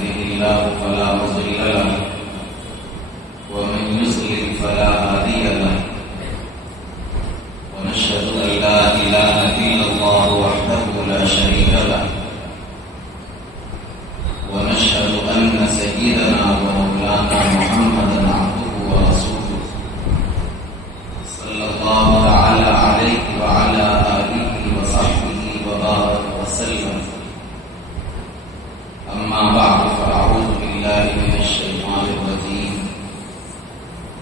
يهده الله فلا مضل له ومن يضلل فلا هادي له ونشهد أن لا إله إلا الله وحده لا شريك له ونشهد أن سيدنا ومولانا محمدا عبده ورسوله صلى الله تعالى عليه وعلى آله وصحبه وبارك وسلم. أما بعد فأعوذ بالله من الشيطان الرجيم.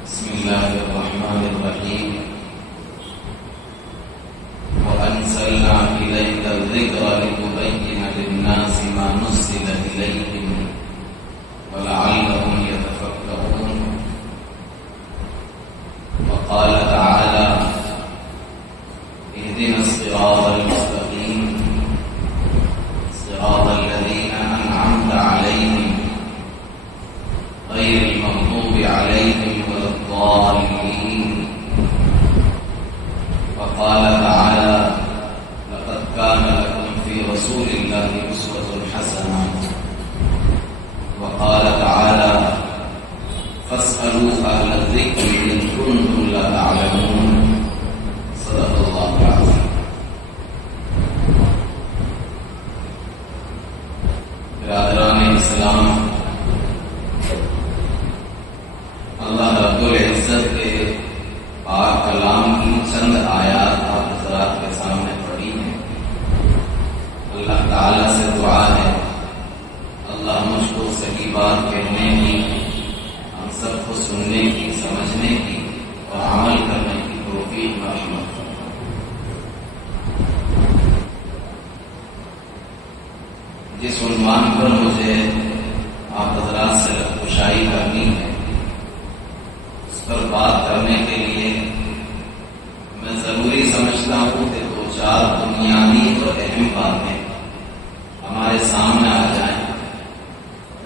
بسم الله الرحمن الرحيم. وأنزلنا إليك الذكر لتبين للناس ما نزل إليهم ولعلهم يتفكرون. وقال تعالى: اهدنا الصراط المستقيم صراط الذين أنعمت عليهم غير المغضوب عليهم ولا الضالين. وقال تعالى: لقد كان لكم في رسول الله أسوة حسنة. وقال تعالى: فاسألوا أهل الذكر إن كنتم لا تعلمون. صدق الله العظيم. برادران اسلام، اللہ رب العزت کے پاک کلام کی چند آیات آپ حضرات کے سامنے پڑھی ہیں. اللہ تعالیٰ سے دعا ہے اللہ مجھ کو صحیح بات کہنے کی، ہم سب کو سننے کی، سمجھنے کی اور عمل کرنے کی توفیق رحمت. جس عنوان پر مجھے آپ حضرات سے رہنمائی کرنی ہے اس پر بات کرنے کے لیے میں ضروری سمجھتا ہوں کہ دو چار بنیادی اور اہم باتیں ہمارے سامنے آ جائیں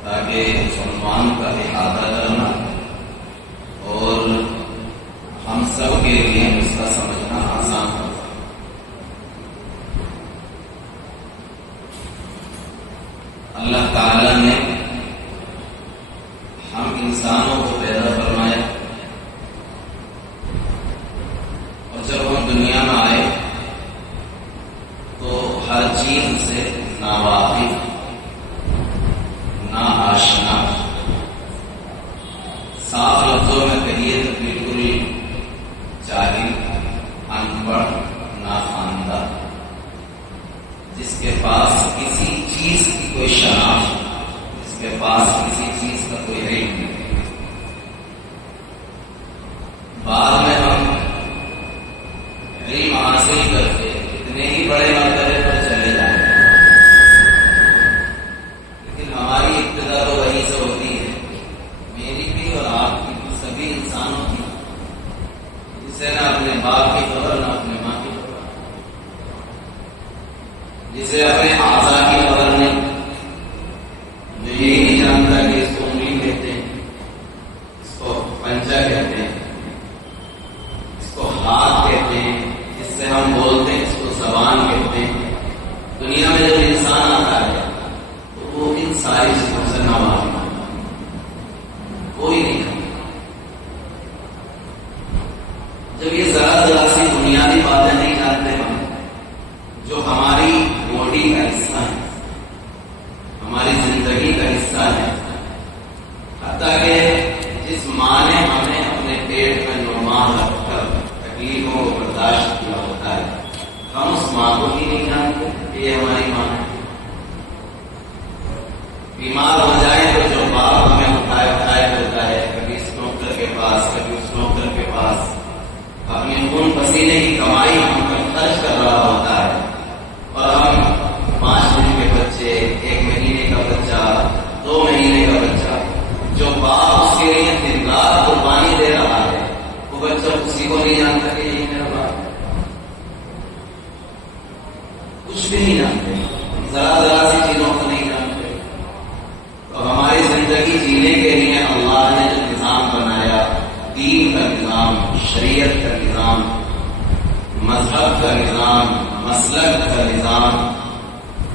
تاکہ اس عنوان کا احاطہ کرنا اور ہم سب کے لیے اس کا سمجھنا آسان ہو. اللہ تعالیٰ نے ہم انسانوں کو پیدا فرمایا اور جب ہم دنیا میں آئے تو ہر چیز سے ناواقف، ناآشنا، صاف لفظوں میں کہیے تو بالکل جاہل، ان پڑھ، ناخواندہ، جس کے پاس کسی چیز کی کوئی شناخت، جس کے پاس کسی چیز کا کوئی علم نہیں. بعد میں ہم علم حاصل کر کے اتنے ہی بڑے مرتبے پر چلے جائیں گے، لیکن ہماری ابتدا تو وہیں سے ہوتی ہے، میری بھی اور آپ کی بھی، سبھی انسانوں کی، جسے نہ اپنے باپ کی خبر نہ اپنے ماں کی خبر، جسے اپنے اعضاء کی خبر نہیں، جو یہی نہیں جانتا کہ اس کو انگلی کہتے ہیں، اس کو پنجہ کہتے ہیں، اس کو ہاتھ کہتے ہیں، جس سے ہم بولتے ہیں اس کو زبان کہتے ہیں. دنیا میں جب انسان آتا ہے تو وہ ان ساری چیزوں سے ناواقف ہے، کوئی نہیں. جب یہ ذرا ذرا سی بنیادی باتیں نہیں جانتے ہم، جو ہماری باڈی کا حصہ ہے، ہماری زندگی کا حصہ ہے، حتیٰ کہ جس ماں نے ہمیں اپنے پیٹ میں 9 ماہ رکھ کر تکلیفوں کو برداشت کیا ہوتا ہے، ہم اس ماں کو ہی نہیں جانتے کہ یہ ہماری ماں ہے. بیمار ہو جائے تو جو باپ ہمیں اٹھائے کرتا ہے، کبھی اس ڈاکٹر کے پاس، کبھی اس ڈاکٹر کے پاس، اپنی خون پسینے کی کمائی ہم پر خرچ کر رہا ہوتا ہے، اور ہم 5 دن کے بچے، 1 مہینے کا بچہ، 2 مہینے کا بچہ، جو باپ اس کے لیے دن رات قربانی دے رہا ہے، وہ بچہ کسی کو نہیں جانتا کہ یہی میرا باپ ہے. کچھ بھی نہیں جانتے، ذرا ذرا سی چیزوں کو نہیں جانتے. تو ہماری زندگی جینے کے لیے اللہ نے جو نظام بنایا، دین کا نظام، شریعت کا نظام، مذہب کا نظام، مسلک کا نظام،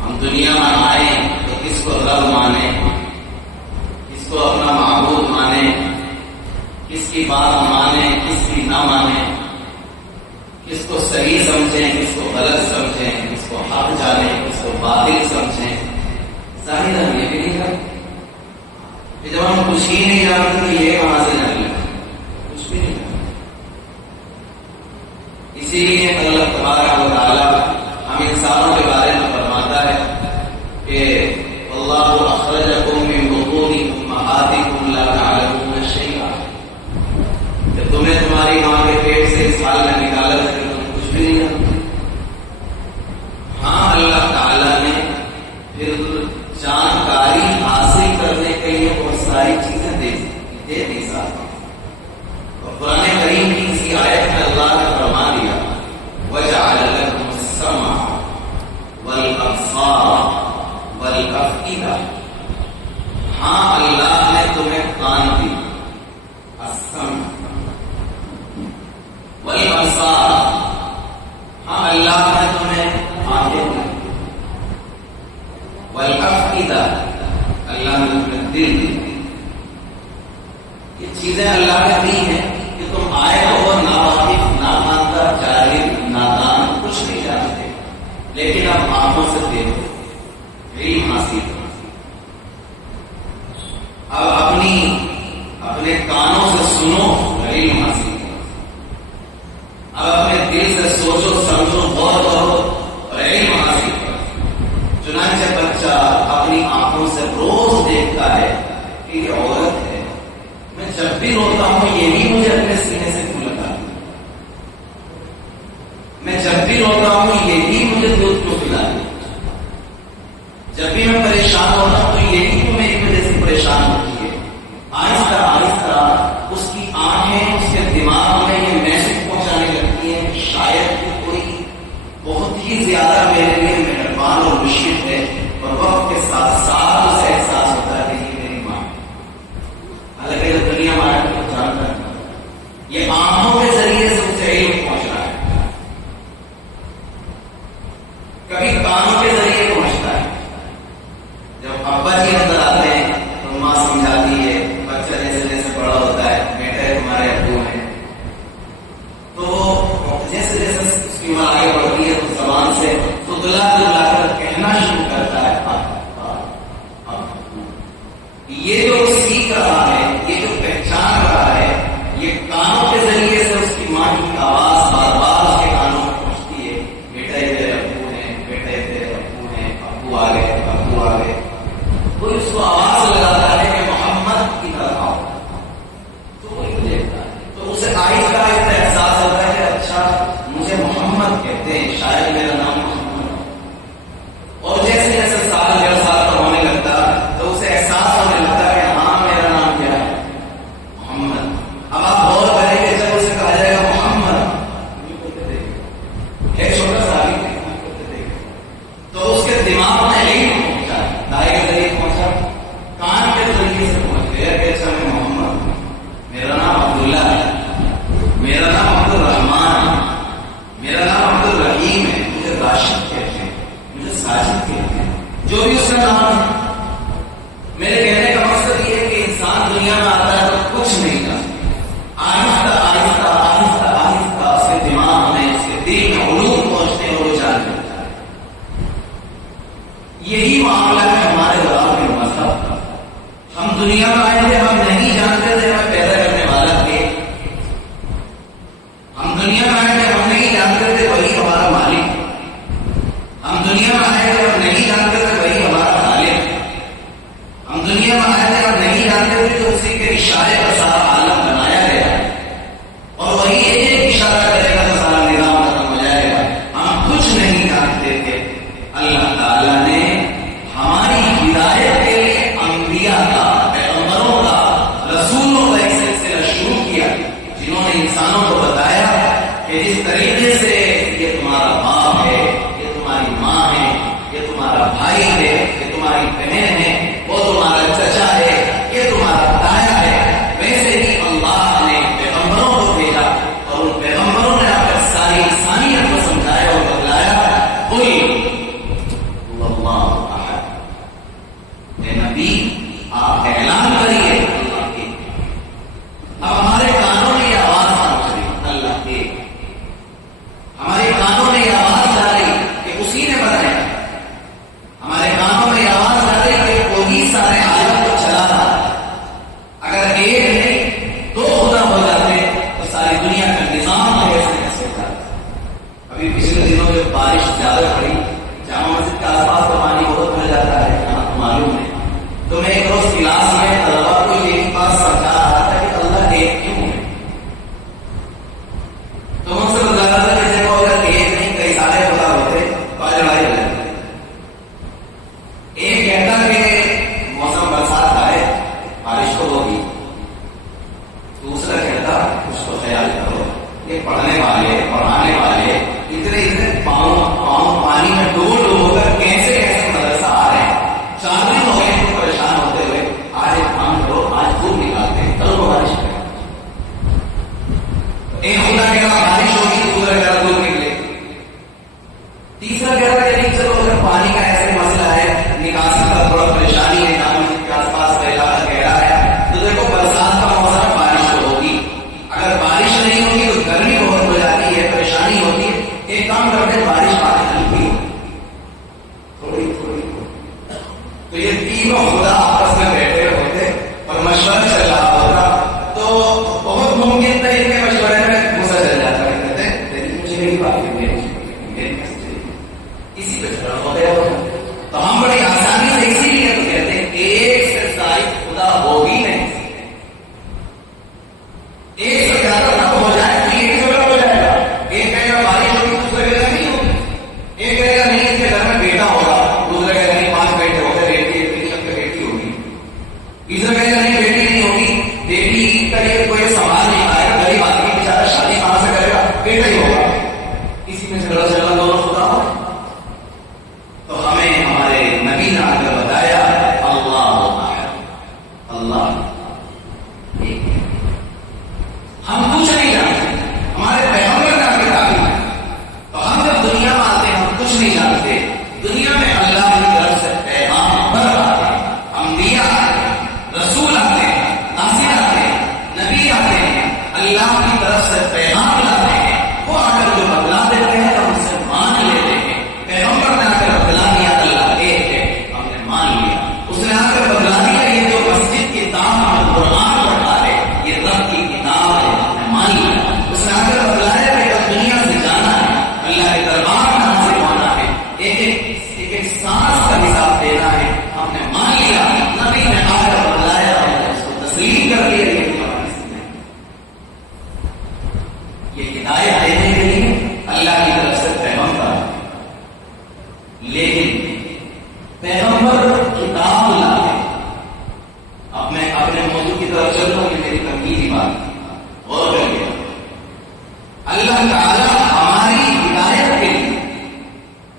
ہم دنیا میں آئے تو کس کو رب مانے، صحیح سمجھیں، کس کو غلط سمجھیں، کس کو حق جانیں، کس کو باطل سمجھیں. ظاہر ہم یہ بھی نہیں کرتے کہ جب ہم کچھ ہی نہیں جانتے تو یہ کہاں سے جان لیں، کچھ بھی نہیں جانتے. اسی لیے اللہ تبارک و تعالیٰ ہم انسانوں کے بارے میں فرماتا ہے کہ واللہ اخرجکم من بطون امہاتکم لا تعلمون شیئا، کہ تمہیں تمہاری ماں کے پیٹ سے اس حال میں نکالا کہ تم کچھ بھی نہیں جانتے. ہاں اللہ تعالیٰ نے پھر جانکاری حاصل کرنے کے لیے بہت ساری چیزیں دے دی ساتھ. اور قرآن کریم کی کسی آیت میں اللہ نے فرما دیا وَجَعَلَ لَكُمُ السَّمْعَ وَالْأَبْصَارَ وَالْأَفْئِدَةَ. ہاں اللہ نے تمہیں کان دی، السمع والابصار. ہاں اللہ نے تمہیں آنکھیں دی، والافئدہ اللہ نے تمہیں دل دی. یہ چیزیں اللہ نے دی ہیں کہ تم آئے ہو ناواقف، نامانتا، جاہل، نادان، کچھ نہیں جانتے، لیکن اب آنکھوں سے دیکھو، علم حاصل کرو. اب اپنے کانوں سے سنو، علم حاصل کرو. اب اپنے دل سے سوچو، سمجھو، غور کرو اور علم حاصل کرو. چنانچہ بچہ اپنی آنکھوں سے روز دیکھتا ہے کہ یہ عورت ہے، میں جب بھی روتا ہوں یہی مجھے اپنے سینے سے کیوں لگا، میں جب بھی روتا ہوں یہی مجھے دودھ کیوں پلاتی، جب بھی میں پریشان ہوتا ہوں تو یہی کیوں میری وجہ سے پریشان ہوتی ہے. آہستہ آہستہ اس کی آنکھیں اس کے دماغ میں یہ میسج پہنچانے لگتی ہیں کہ شاید کوئی بہت ہی زیادہ میرے لیے مہربان اور مشرف ہے. اور وقت کے ساتھ ساتھ اسے احساس ہوتا ہے کہ یہ میری ماں، حالانکہ یہ دنیا ہمارا کو جانتا ہے. یہ آنکھوں کے ذریعے سے اسے علم پہنچ رہا ہے، کبھی کانوں کے ذریعے پہنچتا ہے. جب ابا جی اندر آتے ہیں تو ماں سمجھاتی ہے، بچہ جیسے جیسے بڑا ہوتا ہے، بیٹے تمہارے ابو ہیں، تو جیسے جیسے اس کی ماں آگے بڑھتی ہے تو زبان سے دلا کر کہنا شروع کرتا ہے یہ جو سیکھ رہا ہے، یہ جو پہچان رہا ہے، یہ کانوں کے ذریعے سے اس کی ماں کی آواز بار بار اس کے کانوں میں پہنچتی ہے. بیٹا یہ تیرے ابو ہیں، بیٹا یہ تیرے ابو ہیں، ابو آ گئے، ابو آ گئے. کوئی اس کو آواز لگاتا ہے کہ محمد کی طرف آؤ، تو وہی دیکھتا ہے. تو اسے آہستہ آہستہ احساس ہوتا ہے کہ اچھا مجھے محمد کہتے ہیں، شاید میرا نام محمد. اور جیسے جیسے سال 1.5 سال کا ہونے لگتا تو اسے احساس ہونے لگتا کہ ہاں میرا نام کیا ہے، محمد. اب آپ غور کریں کہ جب اسے کہا جائے گا محمد، ایک چھوٹا سا تو اس کے دماغ میں علم پہنچا، دائیں کے ذریعے پہنچا، کان کے ذریعے سے پہنچ گیا کہ اچھا میں محمد، میرا نام عبداللہ ہے، میرا نام عبد الرحمان ہے، میرا نام عبد الرحیم ہے، مجھے راشد کہتے ہیں، مجھے ساجد کہتے ہیں، جو بھی اس کا نام ہے. میرے کہنے کا مقصد یہ ہے کہ انسان دنیا میں آتا ہے تو کچھ نہیں جانتا. آہستہ آہستہ آہستہ آہستہ اس کے دماغ میں، اس کے دل میں علوم پہنچتے ہیں اور وہ جان لیتا ہے. یہی معاملہ ہے ہمارے دوران میں مذہب کا. ہم دنیا میں آئے تھے، ہم نہیں جانتے تھے ہمیں پیدا کرنے والا تھے. ہم دنیا میں آئے تھے، ہم نہیں جانتے تھے وہی ہمارا مالک. ہم دنیا میں آئے تھے، ہم نہیں جانتے تھے وہی ہمارا خالق. ہم دنیا میں آئے تھے، ہم نہیں جانتے تھے کہ اسی کے اشارے پر سارا عالم بنایا گیا اور وہی ایک اشارہ کرے گا تو سارا نظام ختم ہو جائے گا. ہم کچھ نہیں جانتے تھے. اللہ تعالیٰ نے ہماری ہدایت کے لیے انبیاء کا، پیغمبروں کا، رسولوں کا ایک سلسلہ شروع کیا جنہوں نے انسانوں کو بتایا کہ جس طریقے سے یہ تمہارا باپ ہے، یہ تمہاری ماں ہے، یہ تمہارا بھائی ہے، یہ تمہاری بہن ہے، وہ تمہارا چچا ہے، یہ تمہارا تایا ہے، ویسے ہی اللہ نے پیغمبروں کو بھیجا اور ان پیغمبروں نے آ کر ساری انسانیت کو سمجھایا اور بتلایا. نبی آپ اعلان کریے اللہ کے. اب ہمارے کانوں میں یہ آواز پہنچ رہی اللہ کے، ہماری مشورہ چل رہا ہوتا تو بہت ممکن تھا ان کے مشورے میں غصہ چل جاتا ہے، کہتے ہیں مجھے نہیں بات کرنی، اسی پہ جھگڑا ہو گیا ہوتا۔ تو ہم بڑی آسانی سے اسی لیے تو کہتے ہیں ایک سے زائد خدا ہو ہی نہیں، ایک سے زیادہ نہ ہو جائے تو ایک جگہ ہو جائے گا، ایک کہے گا بارش ہوگی دوسرے کہے گا نہیں ہوگی، ایک کہے گا نہیں اس کے گھر میں بیٹا ہوگا دوسرے کہے گا نہیں 5 بیٹے ہو گئے، بیٹی ہوگی، تیسرا کہے گا نہیں بیٹی نہیں ہوگی، بیٹی کا یہ کوئی سوال نہیں آئے گا، غریب آدمی بیچارہ شادی کہاں سے کرے گا، بیٹا ہی ہوگا، اسی میں جھگڑا چلا دونوں خدا ہو۔ تو ہمیں ہمارے نبی نے آ کر بتایا اللہ ایک ہے، ہم کچھ نہیں جانتے، ہمارے پیغمبر نے آ کے تعلیم ہے، تو ہم جب دنیا میں آتے ہیں ہم کچھ نہیں جانتے، دنیا میں اللہ کی طرف سے پیغام پر آتے ہیں، انبیاء آتے ہیں، رسول آتے ہیں، ناصر آتے ہیں، نبی آتے ہیں، اللہ کی طرف سے پیغام لاتے ہیں، وہ آ کر جو بدلا دیتے ہیں ہم اسے مان لیتے ہیں۔ پیغمبر نے آ کر بدلا دیا اللہ ایک ہے، ہم نے مان لیا، اس نے آ کر بدلا دیا یہ جو مسجد کی دام میں قرآن پڑھا ہے یہ رب کی کتاب ہے، ہم نے مان لیا، اس نے آ کر بدلایا کہ جب دنیا سے جانا ہے اللہ کے دربار میں حاضر ہونا ہے، ایک ایک سانس کا حساب دینا ہے، ہم نے مان لیا، نبی نے آ کر بدلایا، ہم نے اس کو تسلیم کر لیا، یہ ہدایت دینے کے لیے اللہ کی طرف سے پیغمبر، لیکن پیغمبر کتاب لاتے اپنے موضوع کی طرف چل رہا ہوں، یہ میری تنقیدی بات غور کریے، اللہ تعالیٰ ہماری ہدایت کے لیے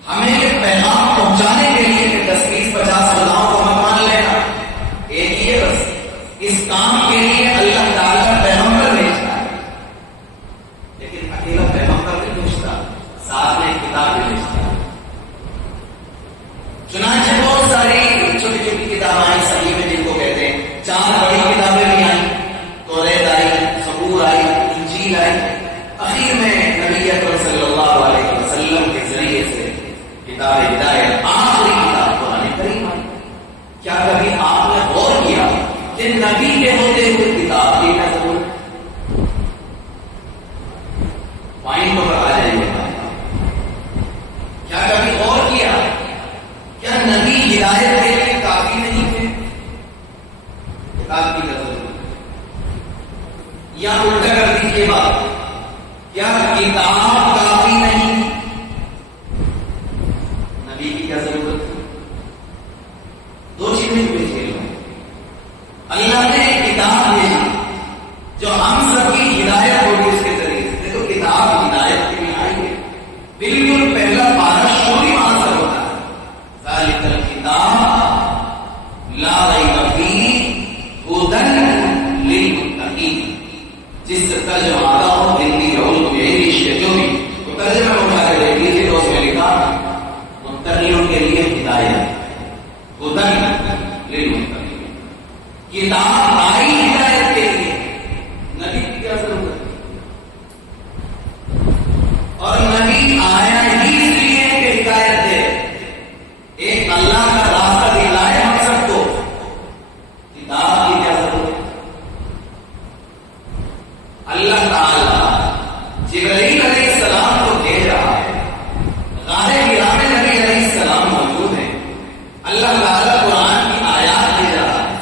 ہمیں یہ پیغام پہنچانے کے لیے کہ 10-20-50 خداؤں کو ہم مان لینا ایک ہی ہے بس، اس کام کے لیے اللہ تعالیٰ پیغمبر بھیجتا ہے، لیکن اکیلا پیغمبر نہیں بھیجتا، ساتھ میں کتاب بھی بھیجتا ہے۔ چنانچہ بہت ساری چھوٹی چھوٹی کتابیں آئی صحیح میں جن کو کہتے ہیں، 4 بڑی کتابیں بھی آئیں، توریت آئی، زبور آئی، انجیل آئی، اخیر میں نبی اکرم صلی اللہ علیہ وسلم کے ذریعے سے کتاب ہدایت آخری کتاب قرآن کریم آئی۔ کیا کبھی آپ نے غور کیا کہ نبی کے ہوتے ہوئے کتاب کی نہ ضرورت؟ پوائنٹ پر آ جائیے، کیا کبھی غور کیا کیا نبی ہدایت کے لیے کافی نہیں تھے؟ کتاب کی ضرورت، یا الٹا کر دیجیے بات، کیا کتاب کافی نہیں؟ نبی کی کیا ضرورت ہے؟ 2 چیزیں بھیجی، اللہ نے کتاب بھیجی جو ہم سب کی ہدایت ہوگی اس کے ذریعے سے، دیکھو کتاب ہدایت کے لیے آئی ہے، بالکل پہلا پارا شروع وہاں سے ہوتا ہے، ذالک الکتاب لا ریب فیہ ھدی للمتقین، جس سے ترجمہ آتا ہو ہندی اردو انگلش یا جو بھی تو ترجمہ اٹھا کے دیکھ لیجیے تو اس میں لکھا متقینوں کے لیے ہدایت، ھدی للمتقین، کتاب آئی ہدایت کے لیے، نبی کی کیا ضرورت ہے؟ اور نبی آیا ہی اس لیے کہ ہدایت دے، ایک اللہ کا راستہ دلائے ہم سب کو، کتاب کی کیا ضرورت ہے؟ اللہ تعالیٰ جبرائیل علیہ السلام کو بھیج رہا ہے، غار حرا میں نبی علیہ السلام موجود ہیں، اللہ تعالیٰ قرآن کی آیات بھیج رہا ہے،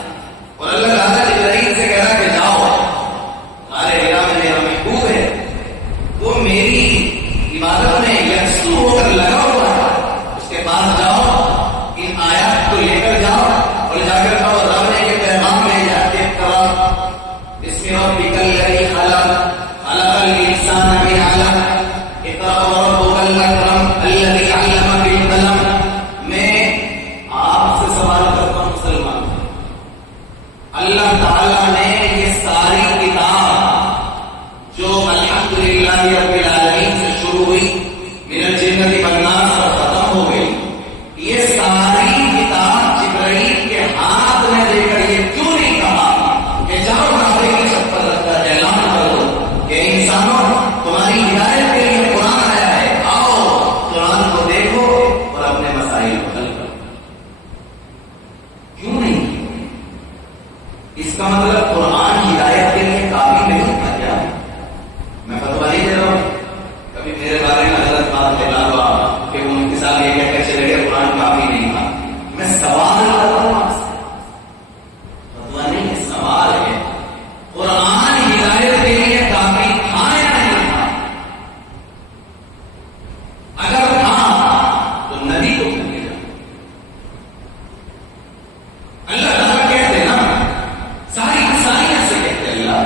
اور اللہ تعالیٰ جبرائیل سے کہہ رہا ہے کہ جاؤ غار حرا میں میرا محبوب ہے، وہ میری عبادت میں یکسو ہو کر لگا ہوا ہے، اس کے پاس جاؤ، ان آیات کو لے کر جاؤ اور جا کر کہو رب نے یہ پیغام بھیجا کہ اقرأ بسم ربک الذی خلق خلق الانسان من علق اقرأ وربک الاکرم الذی علم بالقلم۔ میں آپ سے سوال کرتا ہوں مسلمان، اللہ تعالیٰ نے یہ ساری کتاب جو الحمدللہ رب العالمین سے شروع ہوئی، من الجنۃ والناس پر ختم ہو گئی، یہ ساری کتاب جبرائیل کے ہاتھ میں دے کر یہ کیوں نہیں کہا کہ جاؤ کعبے کی چھت پر رکھ کر اعلان کرو کہ انسانوں تمہاری ہدایت کے لیے قرآن آیا ہے، آؤ قرآن کو دیکھو اور اپنے مسائل کو حل کرو؟ کیوں نہیں؟ اس کا مطلب قرآن ہدایت کے لیے کافی نہیں تھا کیا؟ میں فتویٰ نہیں دے رہا ہوں. کبھی میرے بارے میں غلط بات لینا ہوا کہ وہ ان کے ساتھ یہ کہہ کے چلے گئے قرآن کافی نہیں تھا. میں سوال کر رہا ہوں آپ سے، فتویٰ نہیں ہے، سوال ہے. قرآن ہدایت کے لیے کافی تھا یا نہیں تھا؟ اگر تھا تو نبی کو کیوں نہیں جانا؟ اللہ تعالیٰ کہتے نا، ساری انسانیت سے کہتے اللہ،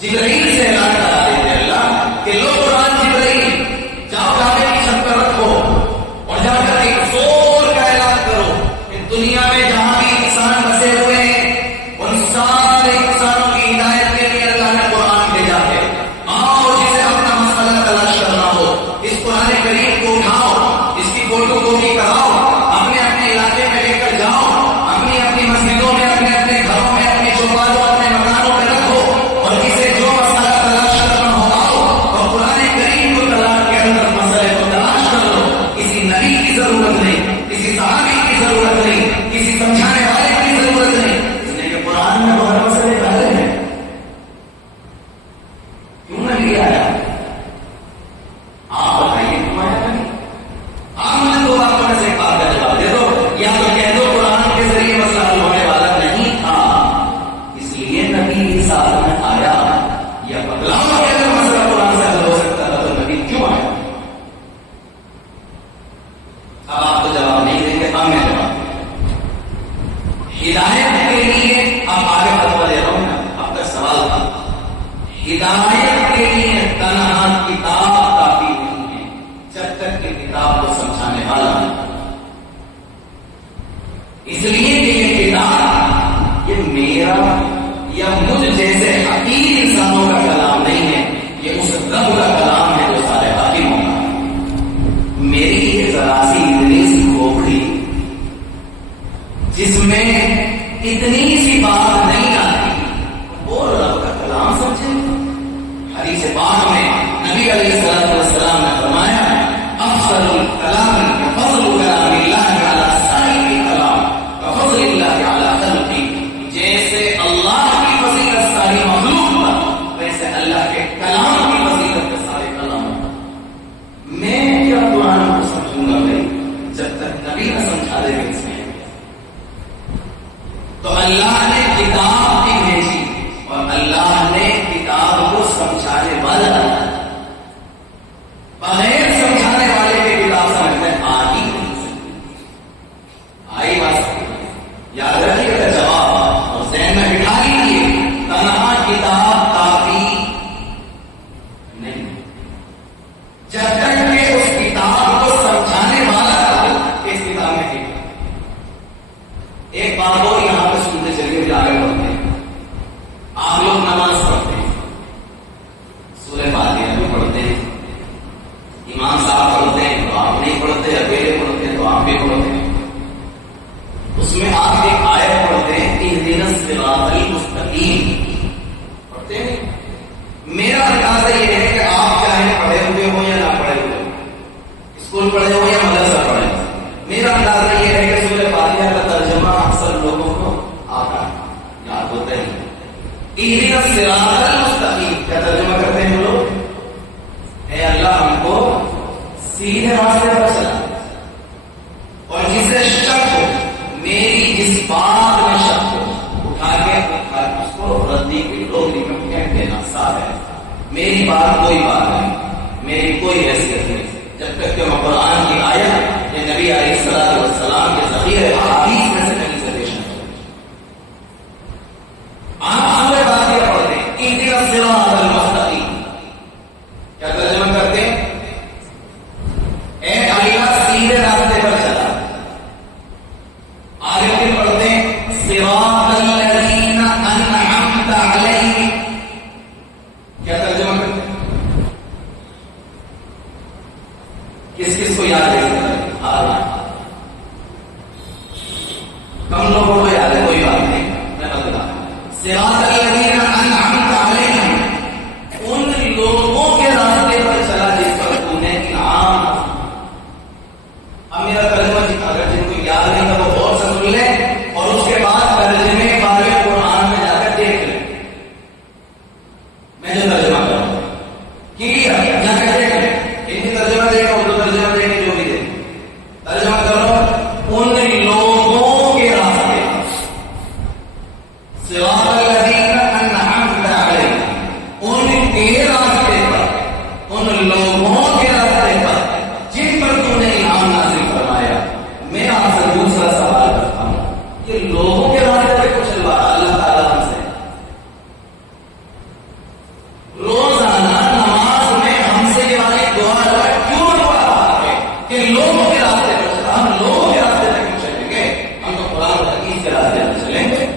جبرائیل سے اعلان کرا دیتے اللہ کہ لو قرآن جبرائیل جاؤ کعبے کی چھت پر رکھو اور جا کر ایک زور کا اعلان کرو کہ دنیا میں جہاں بھی انسان بسے ہوئے ہیں ان سارے انسانوں کی ہدایت کے لیے اللہ نے قرآن بھیجا ہے. آؤ جسے اپنا مسئلہ تلاش کرنا ہو اس قرآن کریم کو اٹھاؤ، اس کی فوٹو کاپی کراؤ، اپنے اپنے علاقے میں لے کر جاؤ، اپنی اپنی مسجدوں میں، اپنے اپنے گھروں میں، اپنی چوپالوں، اپنے مکانوں میں رکھو اور اسے جو مسئلہ تلاش کرنا ہو آؤ اور قرآن کریم کو تلاش کے اندر مسئلے کو تلاش کر لو. کسی نبی کی ضرورت نہیں، کسی صحابی کی ضرورت نہیں، کسی سمجھانے والے کی ضرورت نہیں، اس لیے کہ قرآن میں بہت مسئلے پہلے ہیں. کیوں نہیں آیا؟ آپ بتائیے کیوں آیا نہیں؟ آپ مجھے دو باتوں میں سے ایک بات کا جواب دے دو، یا تو کہہ دو قرآن کے ذریعے مسئلہ حل ہونے والا نہیں تھا اس لیے نبی اس سال میں آیا، یا بدلاؤ کہ اگر مسئلہ قرآن سے حل ہو سکتا تھا تو نبی کیوں آیا؟ اب آپ تو جواب نہیں دیں گے، اب میں جواب دوں. ہدایت کے لیے اب آگے فتویٰ دے رہا ہوں نا، اب تک سوال تھا. ہدایت کے لیے تنہا کتاب کافی نہیں ہے جب تک کہ کتاب کو سمجھانے والا نہیں. اس لیے کہ یہ کتاب یہ میرا یا مجھ جیسے حقیر انسانوں کا کلام نہیں ہے، یہ اس رب کا کلام ہے جو سارے حاکموں کا. میری یہ ذرا سی اتنی سی کھوپڑی جس میں اتنی سی بات نہیں آتی وہ رب کا کلام سمجھے. حدیث پاک میں نبی علیہ السلام نے فرمایا افضل الکلام فضل کلام اللہ علی سائر الکلام کفضل اللہ علی خلقہ. جیسے اللہ کی فضیلت ساری مخلوق پر، ویسے اللہ کے کلام کی فضیلت کے سارے کلام پر. میں کیا قرآن کو سمجھوں گا بھائی جب تک نبی نہ سمجھا دے گا اس میں؟ تو اللہ نے کتاب بھی بھیجی اور اللہ نے کتاب کو سمجھانے والا بغیر سمجھانے والے کی کتاب سمجھ میں آ ہی نہیں سکتی. آئی بات یاد رکھیے گا جواب اور ذہن میں بٹھا لیجیے. تنہا کتاب کافی نہیں جب تک کہ اس کتاب کو سمجھانے والا اس کتاب میں نہیں. ایک بات اور یہاں پہ سنتے چلیے پھر آگے بڑھتے ہیں. آپ لوگ نماز پڑھتے ہیں، سورہ فاتحہ بھی پڑھتے ہیں، امام صاحب پڑھتے ہیں تو آپ نہیں پڑھتے، اکیلے پڑھتے ہیں تو آپ بھی پڑھتے ہیں. اس میں آپ ایک آیت پڑھتے ہیں اہدنا الصراط المستقیم پڑھتے ہیں. میرا اندازہ یہ ہے کہ آپ چاہے پڑھے ہوئے ہوں یا نہ پڑھے ہوئے ہوں، اسکول پڑھے ہوں یا مدرسہ پڑھے ہوں، میرا اندازہ یہ ہے کہ سورہ فاتحہ کا ترجمہ اکثر لوگوں کو آتا ہے، یاد ہوتا ہے. اہدنا الصراط المستقیم کیا ترجمہ کرتے ہیں لوگ؟ اے اللہ ہم کو سیدھے راستے پر چلا. اور جسے شک ہو، میری جس بات میں شک ہو، اٹھا کے اس کو ردی کی ڈوگری میں پھینک دینا صاف ہے. میری بات کوئی بات نہیں، میری کوئی حیثیت نہیں جب تک کہ میں قرآن کی آیت یا نبی علیہ السلام کے ذخیرے احادیث میں سے کہیں سے پیش نہ کروں. آپ سورہ فاتحہ پڑھتے ہیں اہدنا الصراط المستقیم کیا ترجمہ کرتے ہیں؟ اے اللہ سیدھے راستے پر چلا. آگے پھر پڑھتے ہیں صراط الذین انعمت علیہم کیا ترجمہ کرتے ہیں؟ کس کس کو یاد ہے؟ کم لوگوں کو یاد ہے، کوئی بات نہیں، میں بتا. صراط الذین انعمت علیہم ان لوگوں کے راستے پر چلا جس پر تو نے انعام. اب میرا ترجمہ اگر جن کو یاد نہیں تھا وہ غور سے سن لیں اور اس کے بعد ترجمے والے قرآن میں صراط الذین انعمت علیہم، ان کے راستے پر، ان لوگوں کے راستے پر جن پر تو نے انعام نازل فرمایا. میں آپ سے دوسرا سوال کرتا ہوں، یہ لوگوں کے راستے پہ کچھ چلوا اللہ تعالیٰ ہم سے روزانہ نماز میں ہم سے یہ والی دعا کیوں بڑھوا رہا ہے کہ لوگوں کے راستے پر چلا؟ ہم لوگوں کے راستے پہ کیوں چلیں گے؟ ہم تو قرآن و حدیث کے راستے پہ چلیں گے.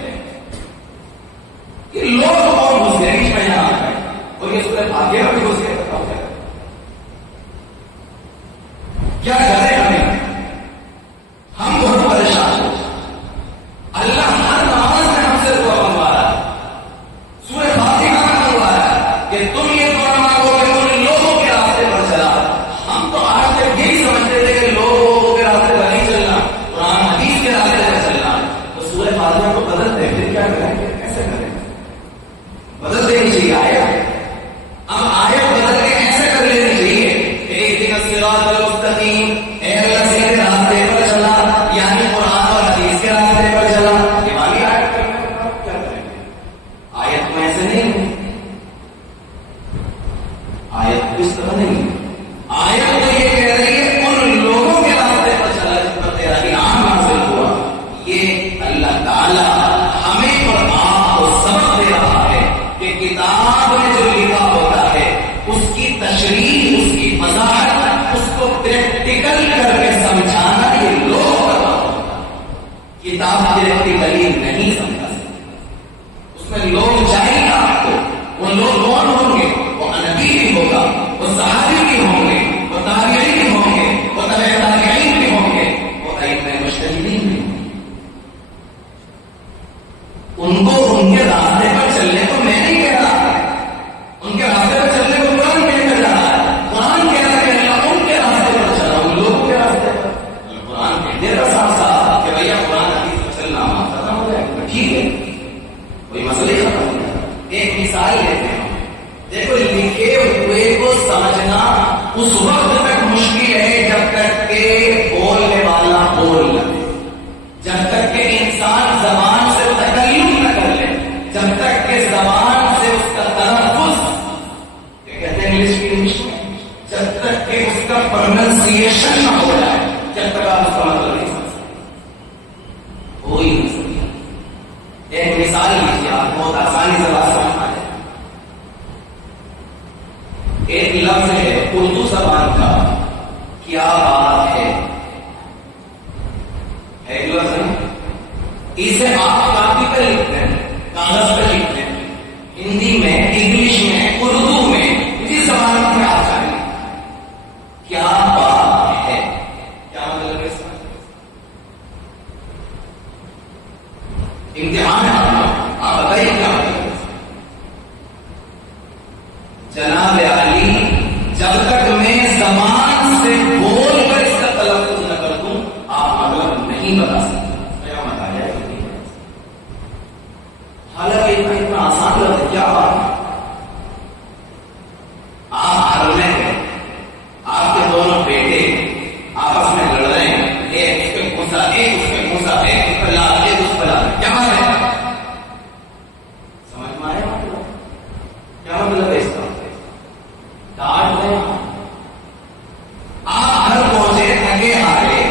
یہ لوگ کون گھس گئے بیچ میں یہاں آ گئے اور یہ سورہ فاتحہ میں بھی گھس گئے. بتاؤ کیا کریں ہمیں؟ ہم بہت پریشان ہیں. اللہ ہر نماز میں ہم سے دعا منگوا رہا ہے، سورہ فاتحہ میں منگوا رہا ہے کہ تم یہ دعا مانگو کہ تم لوگوں کے راستے پر چلا. ہم تو آج تک یہی سمجھتے تھے کہ لوگوں کے راستے پر نہیں چلنا، قرآن حدیث کے راستے پر چلنا. تو سورہ فاتحہ کو بدل دیں، پھر کیا کریں گے؟ کیسے کریں گے؟ بدل دینی چاہیے آیت. اب آیت بدل کے ایسے کر لینی چاہیے کہ ایک دن الصراط المستقیم، اے اللہ سیدھے راستے پر چلا، یعنی قرآن اور حدیث کے راستے پر چلا. یہ والی آیت کیا کریں گے؟ آیت تو ایسے نہیں ہے، آیت اس طرح نہیں ہے. آیت تو یہ کہہ رہی ہے ان لوگوں کے راستے پر چلا جس پر تیرا انعام حاصل ہوا. یہ اللہ تعالیٰ ہمیں اور آپ کو سبق دے رہا ہے کہ کتاب میں جو لکھا ہوتا ہے اس کی تشریح، اس کی وضاحت، اس کو پریکٹیکل کر کے سمجھانا یہ لوگ کر رہا ہوتا ہے. کتاب پریکٹیکلی نہیں سمجھا سکتے، اس میں لوگ چاہیے آپ کو. وہ لوگ کون ہوں گے؟ وہ نبی بھی ہوگا، وہ صحابی بھی ہوں گے، وہ تابعین بھی ہوں گے، وہ تبع تابعین بھی ہوں گے، وہ ائمہ مجتہدین بھی ہوں گے. ان کو ان کے راستے پر چلنے کو میں نہیں کہہ رہا، ان کے راستے پر چلنے کو قرآن کہہ رہا ہے. قرآن کہہ رہا ہے کہ اللہ ان کے راستے پر چلا، ان لوگوں کے راستے پر. قرآن کہتے رہا صاف صاف کہ بھیا قرآن حدیث پر چلنا ختم ہو جائے گا، ٹھیک ہے، کوئی مسئلہ ختم ہو جائے. ایک مثال لیتے ہیں، دیکھو لکھے ہوئے کو سمجھنا اس وقت تک مشکل ہے جب تک کہ بولنے والا بول لے، جب تک کہ انسان زبان سے تکلم نہ کر لے، جب تک کہ زبان سے اس کا تلفظ، یہ کہتے ہیں انگلش میں، جب تک کہ اس کا پروننسیشن نہ ہو جائے، جب تک آپ اس کا مطلب نہیں سمجھ سکتے. کوئی نہیں سمجھ. ایک مثال لیجیے، آپ بہت آسانی سے بات سمجھ آ جائے. ایک لفظ ہے اردو زبان کا، کیا بات ہے ایک لفظ ہے. اسے آپ کاپی پر لکھتے ہیں، کاغذ پر لکھتے ہیں، ہندی میں، انگلش میں، اردو میں، جس زبان میں آپ چاہیں. کیا بات ہے، کیا مطلب ہے اس کا؟ امتحان ہے آپ بتائیے کیا مطلب ہے. جناب علی، جب تک میں زبان سے بول کر اس کا تلفظ نہ کر دوں آپ مطلب نہیں بتا سکتے. حالانکہ اتنا آسان لفظ ہے. کیا بات ہے؟ آپ گھر میں ہیں، آپ کے دونوں بیٹے آپس میں لڑ رہے ہیں، ایک اس پہ گھسا، ایک اس پہ گھسا، ایک اس پہ لا، ایک اس پہ لا. کیا بات ہے؟ سمجھ میں آیا مطلب؟ کیا مطلب ہے اس کا؟ ڈانٹ رہے ہیں. آپ گھر پہنچے تھکے ہارے،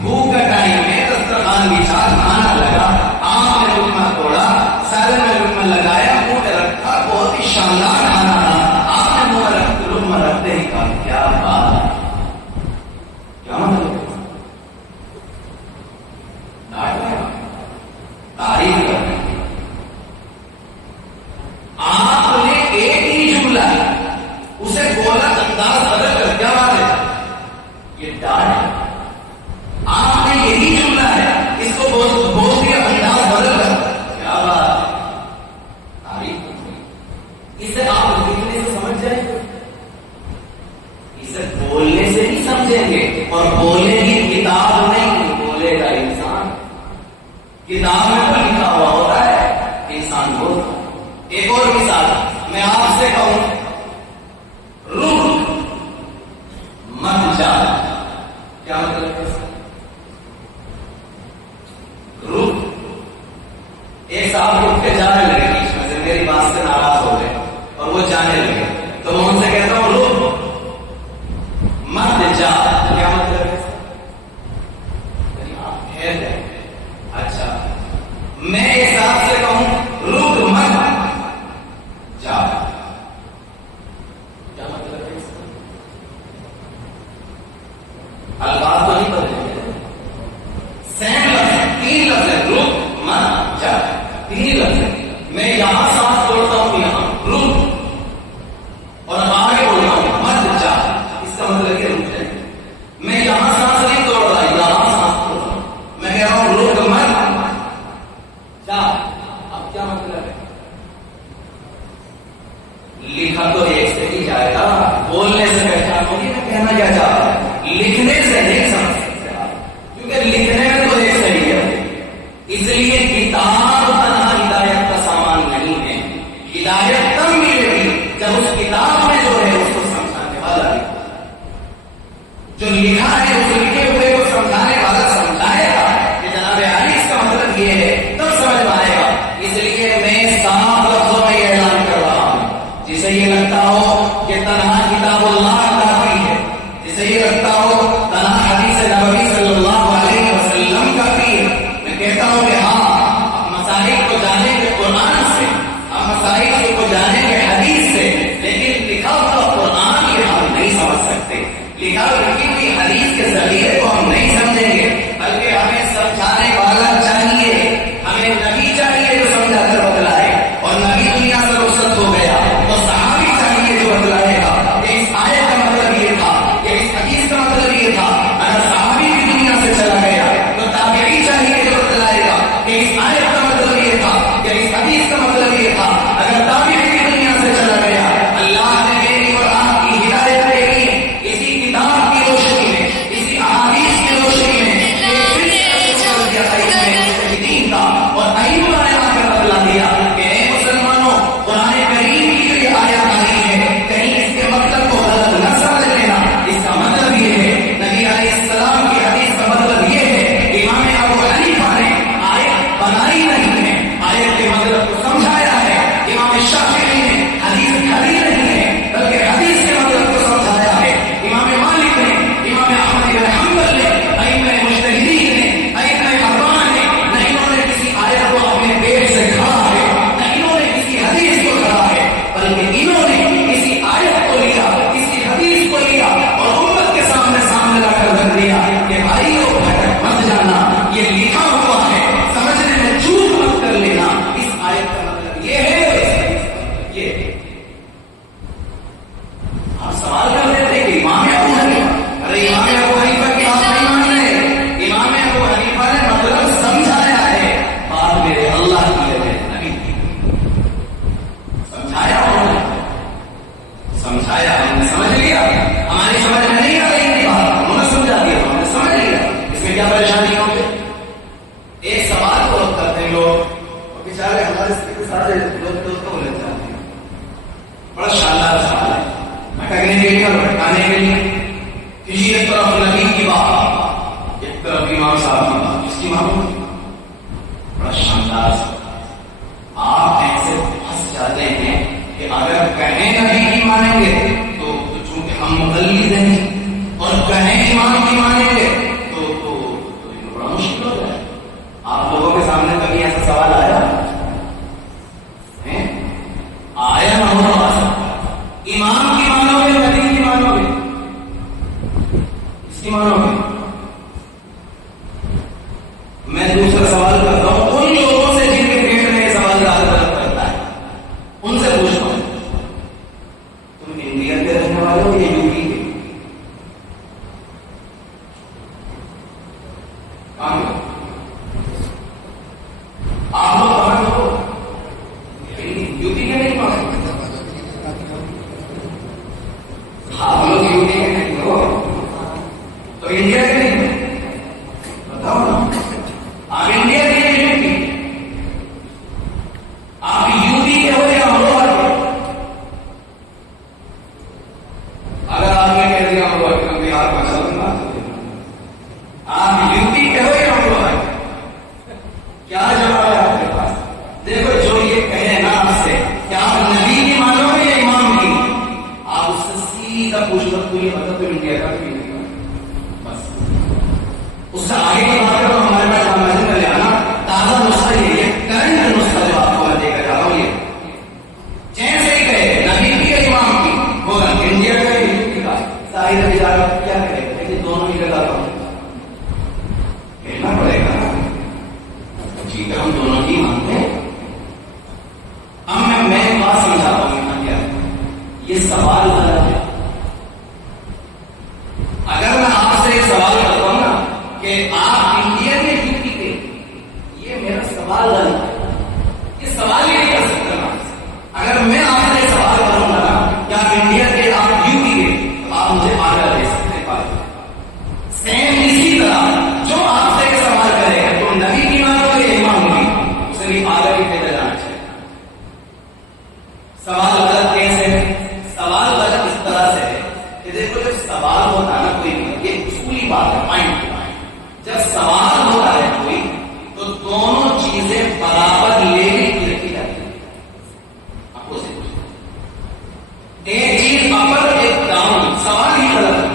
بھوک کا ٹائم میں، دسترخوان بچھا، کھانا لگا، آپ نے لقمہ توڑا، سارے میں لقمہ لگایا، منہ میں رکھا، بہت ہی شاندار کھانا تھا. آپ نے منہ میں لقمہ رکھتے ہی کہا کیا بات ہے. کیا مطلب ہے؟ ڈانٹ رہے ہیں، تعریف کر رہے ہیں. آپ نے ایک ہی جملہ اسے بولا، انداز بدل کر. کیا بات ہے؟ یہ ڈانٹ ہے. آپ نے یہی جملہ ہے، اس کو بول دیا انداز بدل کر. کیا بات ہے؟ تعریف. اسے آپ لکھنے سے سمجھ جائیں گے، اسے بولنے سے نہیں سمجھیں گے. اور بولنے کی کتاب نہیں، بولے گا انسان. کتاب میں تو لکھا ہوا ہوتا ہے، انسان بولتا. ایک اور مثال میں آپ سے کہوں، رک مت جا. کیا مطلب ہے؟ رک. ایک صاحب رک کے جا میری بات سے ناراض ہو گئے اور وہ جانے لگے تو میں ان سے کہتا ہوں رک مت جا. کیا مطلب ہے؟ آپ ٹھہر جائیں. اچھا میں اس آپ سے کہوں رک مت جا, کیا مطلب ہے اس کا؟ الفاظ تو نہیں بدلے, سیم لفظ, 3 لفظ ہے, رک مت جا, 3 لفظ ہے. میں یہاں سانس توڑتا ہوں, یہاں رک, اور اب آگے بول رہا ہوں مت جا. اس کا مطلب کہ رک جائے. میں یہاں سانس نہیں توڑ رہا, یہاں سانس توڑ رہا ہوں. میں کہہ رہا ہوں رک مت جا. اب کیا مطلب ہے؟ لکھا تو ایک سے ہی جائے گا, بولنے سے پہچان ہوگی میں کہنا کیا چاہ رہا ہوں, لکھنے سے نہیں سمجھ سکتے آپ, کیونکہ لکھنے میں تو ایک صحیح ہے. اس لیے کتاب تنہا ہدایت کا سامان نہیں ہے. ہدایت تب ملے گی جب اس کتاب میں جو ہے اس کو سمجھانے والا ہے. جو لکھا ہے اس لکھے ہوئے کو سمجھانے والا سمجھائے گا کہ جناب علی اس کا مطلب یہ ہے, تب سمجھ پائے گا. اس لیے میں صاف لفظوں میں یہ اعلان کر رہا ہوں, جسے یہ لگتا ہو کہ تنہا کتاب اللہ کافی ہے, جسے یہ لگتا ہو تنہا حدیث نبوی صلی اللہ علیہ وسلم کافی ہے, میں کہتا ہوں کہ ہاں مسائل کو جانے کے قرآن سے, ہم مسائل کو جانے کے حدیث سے, لیکن لکھا ہوا قرآن یہ ہم نہیں سمجھ سکتے. لکھا لکھی ہوئی حدیث کے ذریعے کو ہم نہیں سمجھیں گے, بلکہ ہمیں سمجھانے والا چاہیے, ہمیں نبی چاہیے جو سمجھا کر بتلائے, اور نبی دنیا سے رخصت ہو گیا تو صحابی چاہیے جو بتلائے گا کہ اس آیت کا مطلب یہ تھا, کہ اس حدیث کا مطلب یہ تھا. اگر صحابی بھی دنیا سے چلا گیا تو تابعی چاہیے جو بتلائے گا کہ اس آیت کا مطلب یہ تھا, کہ اس حدیث کا مطلب یہ تھا. اگر تابعی بھی دنیا سے چلا گیا, اللہ نے میری اور آپ کی ہدایت دے دی اسی کتاب کی روشنی میں, اسی احادیث کی روشنی میں, اور ائمہ نے آ کر بتلا دیا کہ اے مسلمانوں, قرآن کریم کی جو یہ آیت آئی ہے کہیں اس کے مطلب کو غلط نہ سمجھ لینا. اس کا مطلب یہ ہے, نبی علیہ السلام کی حدیث کا مطلب یہ ہے, امام ابو حنیفہ نے آیت بنائی نہیں ہے, آیت کے مطلب کو سمجھایا ہے. امام شافعی نے حدیث کھڑی نہیں ہے, بلکہ حدیث کے مطلب کو سمجھایا ہے. امام مالک نے, امام احمد بن حنبل نے, ائمہ مجتہدین نے, ائمہ اربعہ نے, نہ انہوں نے کسی آیت کو اپنے پیٹ سے کھڑا ہے, نہ انہوں نے کسی حدیث کو کھڑا ہے, بلکہ انہوں نے کسی آیت کو لیا, کسی حدیث کو لیا اور امت کے سامنے لا کر رکھ دیا کہ بھائیو بھٹک مت جانا, یہ لکھا ہوا ہے, سمجھنے میں چوک مت کر لینا. اس آیت کا مطلب یہ ہے, یہ آپ سوال کر رہے تھے کہ امام ابو حنیفہ, ارے امام ابو حنیفہ کی آپ نہیں مان رہے, امام ابو حنیفہ نے مطلب سمجھایا ہے. بات میرے اللہ کی ہے, نبی کی سمجھایا, انہوں نے سمجھایا, ہم نے سمجھ لیا. ہماری سمجھ میں نہیں آ رہی تھی بات, انہوں نے سمجھا دیا, ہم نے سمجھ لیا. اس میں کیا پریشانی ہوگی؟ ایک سوال کو کرتے ہیں لوگ, اور بیچارے ہمارے سارے لوگ تو لگ جاتے ہیں. بڑا شاندار سوال ہے, بھٹکنے کے لیے اور بھٹکانے کے لیے. کسی ایک طرف نبی کی بات, ایک طرف امام صاحب کی بات, جس کی معلوم بڑا شاندار سوال. آپ ایسے پھنس جاتے ہیں کہ اگر کہیں نبی کی مانیں گے تو چونکہ ہم مقلد ہیں, اور کہیں امام کی مانیں گے تو بڑا مشکل ہو جائے. آپ لوگوں کے سامنے کبھی ایسا سوال آیا نہ ہو سکتا. امام کی مانو گے, نبی کی مانو گے, اس کی مانو گے. میں دوسرا سوال کرتا ہوں ان لوگوں سے جن کے پیٹ میں یہ سوال غلط کرتا ہے, ان سے پوچھتا ہوں, تم انڈیا کے رہنے والے ہو یا یو پی کے؟ سیدھا پوچھ لو تو یہ مطلب تو انڈیا کا بھی نہیں بس اس سے آگے کی بات کرو ہمارے پاس آمدنی میں لے آنا تازہ نسخہ یہ ہے کرنٹ نسخہ جو آپ کو میں دے کر جا رہا ہوں یہ چین سے ہی کہے نبی کی یا امام کی ہوگا انڈیا کا ہندو کا ظاہر ہے جا رہا کیا کہے لیکن دونوں ہی لگا رہا ہوں کہنا پڑے گا ٹھیک ہے ہم دونوں کی مانتے ہیں اب میں بات سمجھاتا ہوں کیا یہ سوال غلط ہے اگر میں آپ سے ایک سوال کرتا ہوں نا کہ آپ انڈین میں کیوں پیتے یہ میرا سوال غلط ہے یہ سوال ہی نہیں کر سکتا نا اگر میں آپ سے ایک سوال کروں گا نا کیا انڈین کے آپ کیوں پیتے تو آپ مجھے آگے دے سکتے ہیں سیم اسی طرح جو آپ سے ایک سوال کرے تو نبی کی مانو یا امام کی اسے بھی آگے بھی پیدا جانا چاہیے سوال غلط کیسے سوال غلط اس طرح سے ہے کہ دیکھو جب سوال ہوتا ہے نا کوئی یہ اصولی بات ہے مائنڈ جب سوال ہوتا ہے کوئی تو دونوں چیزیں برابر لینے کی رکھی جاتی ہیں اپوزٹ ایک چیز اپر ایک ڈاؤن سوال ہی غلط ہے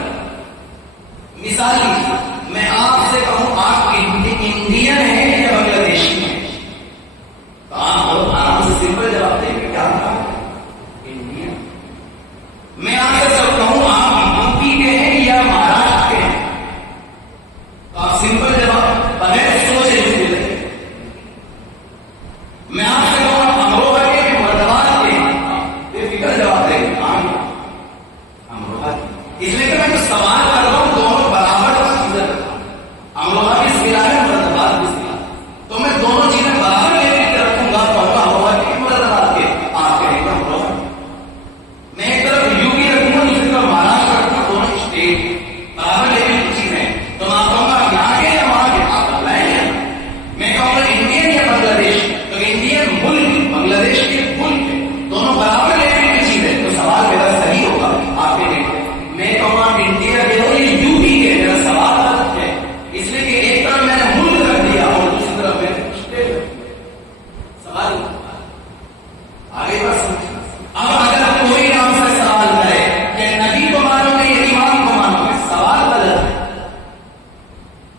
مثال لیجیے میں آپ سے کہوں آپ انڈین ہیں یا بنگلہ دیشی ہیں تو آپ بہت آرام سے سمپل جواب دیں گے کیا انڈین میں آپ سے سب کہوں آپ یو پی کے ہیں یا مہاراشٹر کے ہیں تو آپ سمپل جواب بغیر سوچے لیں میں آپ سے کہوں آپ امروہہ کے مرتبات کے ہیں بے فکر جواب دیں گے امروہہ اس لیے کہ میں جو سوال کر رہا ہوں دونوں برابر کا چیزیں کرتا ہوں امروہہ بھی ضلع ہے مرتبات بھی ضلع تو میں دونوں چیزیں برابر لے کے رکھوں گا تو امروہہ کے مرتبات کے آپ کہیں گے امروہہ میں ایک طرف یو پی رکھوں گا دوسری طرف مہاراشٹر رکھوں گا دونوں اسٹیٹ برابر لیول کی چیزیں تو میں کہوں گا یہاں کے یا وہاں کے آپ اپلائیں گے میں کہوں گا انڈین یا بنگلہ دیش تو انڈین ملک بنگلہ دیش کے ملک دونوں برابر لیول کی چیزیں تو سوال میرا صحیح ہوگا آپ کے لیے میں کہوں گا انڈیا کے ہو یا یو پی کے میرا سوال غلط ہے اس لیے کہ ایک طرف میں نے ملک رکھ دیا اور دوسری طرف میں نے اسٹیٹ سوال آگے بڑھ سمجھ اب اگر کوئی آپ سے سوال کرے کہ نبی کو مانو گے یا امام کو مانو گے سوال غلط ہے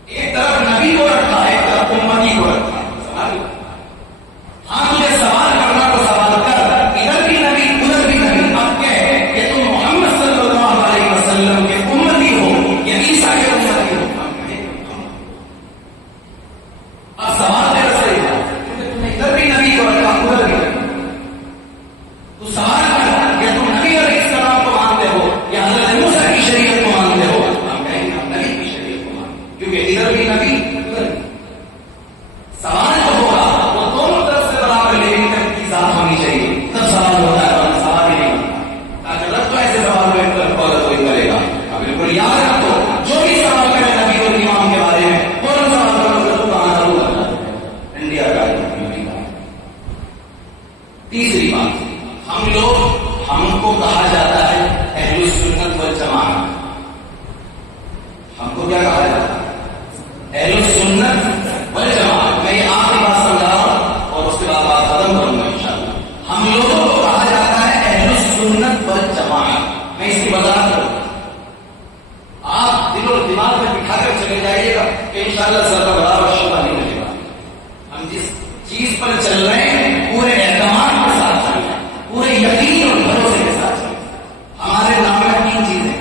ایک طرف نبی کو رکھا ہے ایک طرف امتی کو رکھا ہے سوال ہاں تجھے سوال کرنا تو سوال کر ادھر بھی نبی ادھر بھی نبی اب کہہ کہ تم محمد صلی اللہ علیہ وسلم کے امتی ہو یا عیسیٰ کے امتی ہو اب سوال میرا صحیح ہے کیونکہ تم نے ادھر بھی نبی کو رکھا ادھر بھی نبی تو سوال کر کہ تم نبی علیہ السلام کو مانتے ہو یا حضرت موسیٰ کی شریعت کو مانتے ہو ہم کہیں گے ہم نبی کی شریعت کو مانتے کیونکہ ادھر بھی نبی ادھر بھی سوال جو ہوگا وہ دونوں طرف سے برابر لینے کی ذات ہونی چاہیے تب سوال ہوتا ہے اور سوال ہی نہیں ہوتا غلط تو ایسے سوال میں کوئی کرے گا بالکل یاد رکھو جو بھی سوال کرے نبی اور امام کے بارے میں فوراً سوال کرو تو کہاں ضرور انڈیا کا تیسری بات ہم لوگ ہم کو کہا جاتا ہے اہل سنت والجماعت ہم کو کیا کہا جاتا ہے اہل سنت والجماعت میں یہ آخری بات سمجھا رہا ہوں اور اس کے بعد بات ختم کروں گا انشاءاللہ ہم لوگوں کو کہا جاتا ہے اہل سنت والجماعت میں اس کی وضاحت کروں آپ دل اور دماغ میں بٹھا کر چلے جائیے گا کہ انشاءاللہ سر کا بڑا اور شبہ نہیں ملے گا ہم جس چیز پر چل رہے ہیں پورے اعتماد کے ساتھ چل رہے ہیں پورے یقین اور بھروسے کے ساتھ چل رہے ہیں ہمارے نام میں 3 چیزیں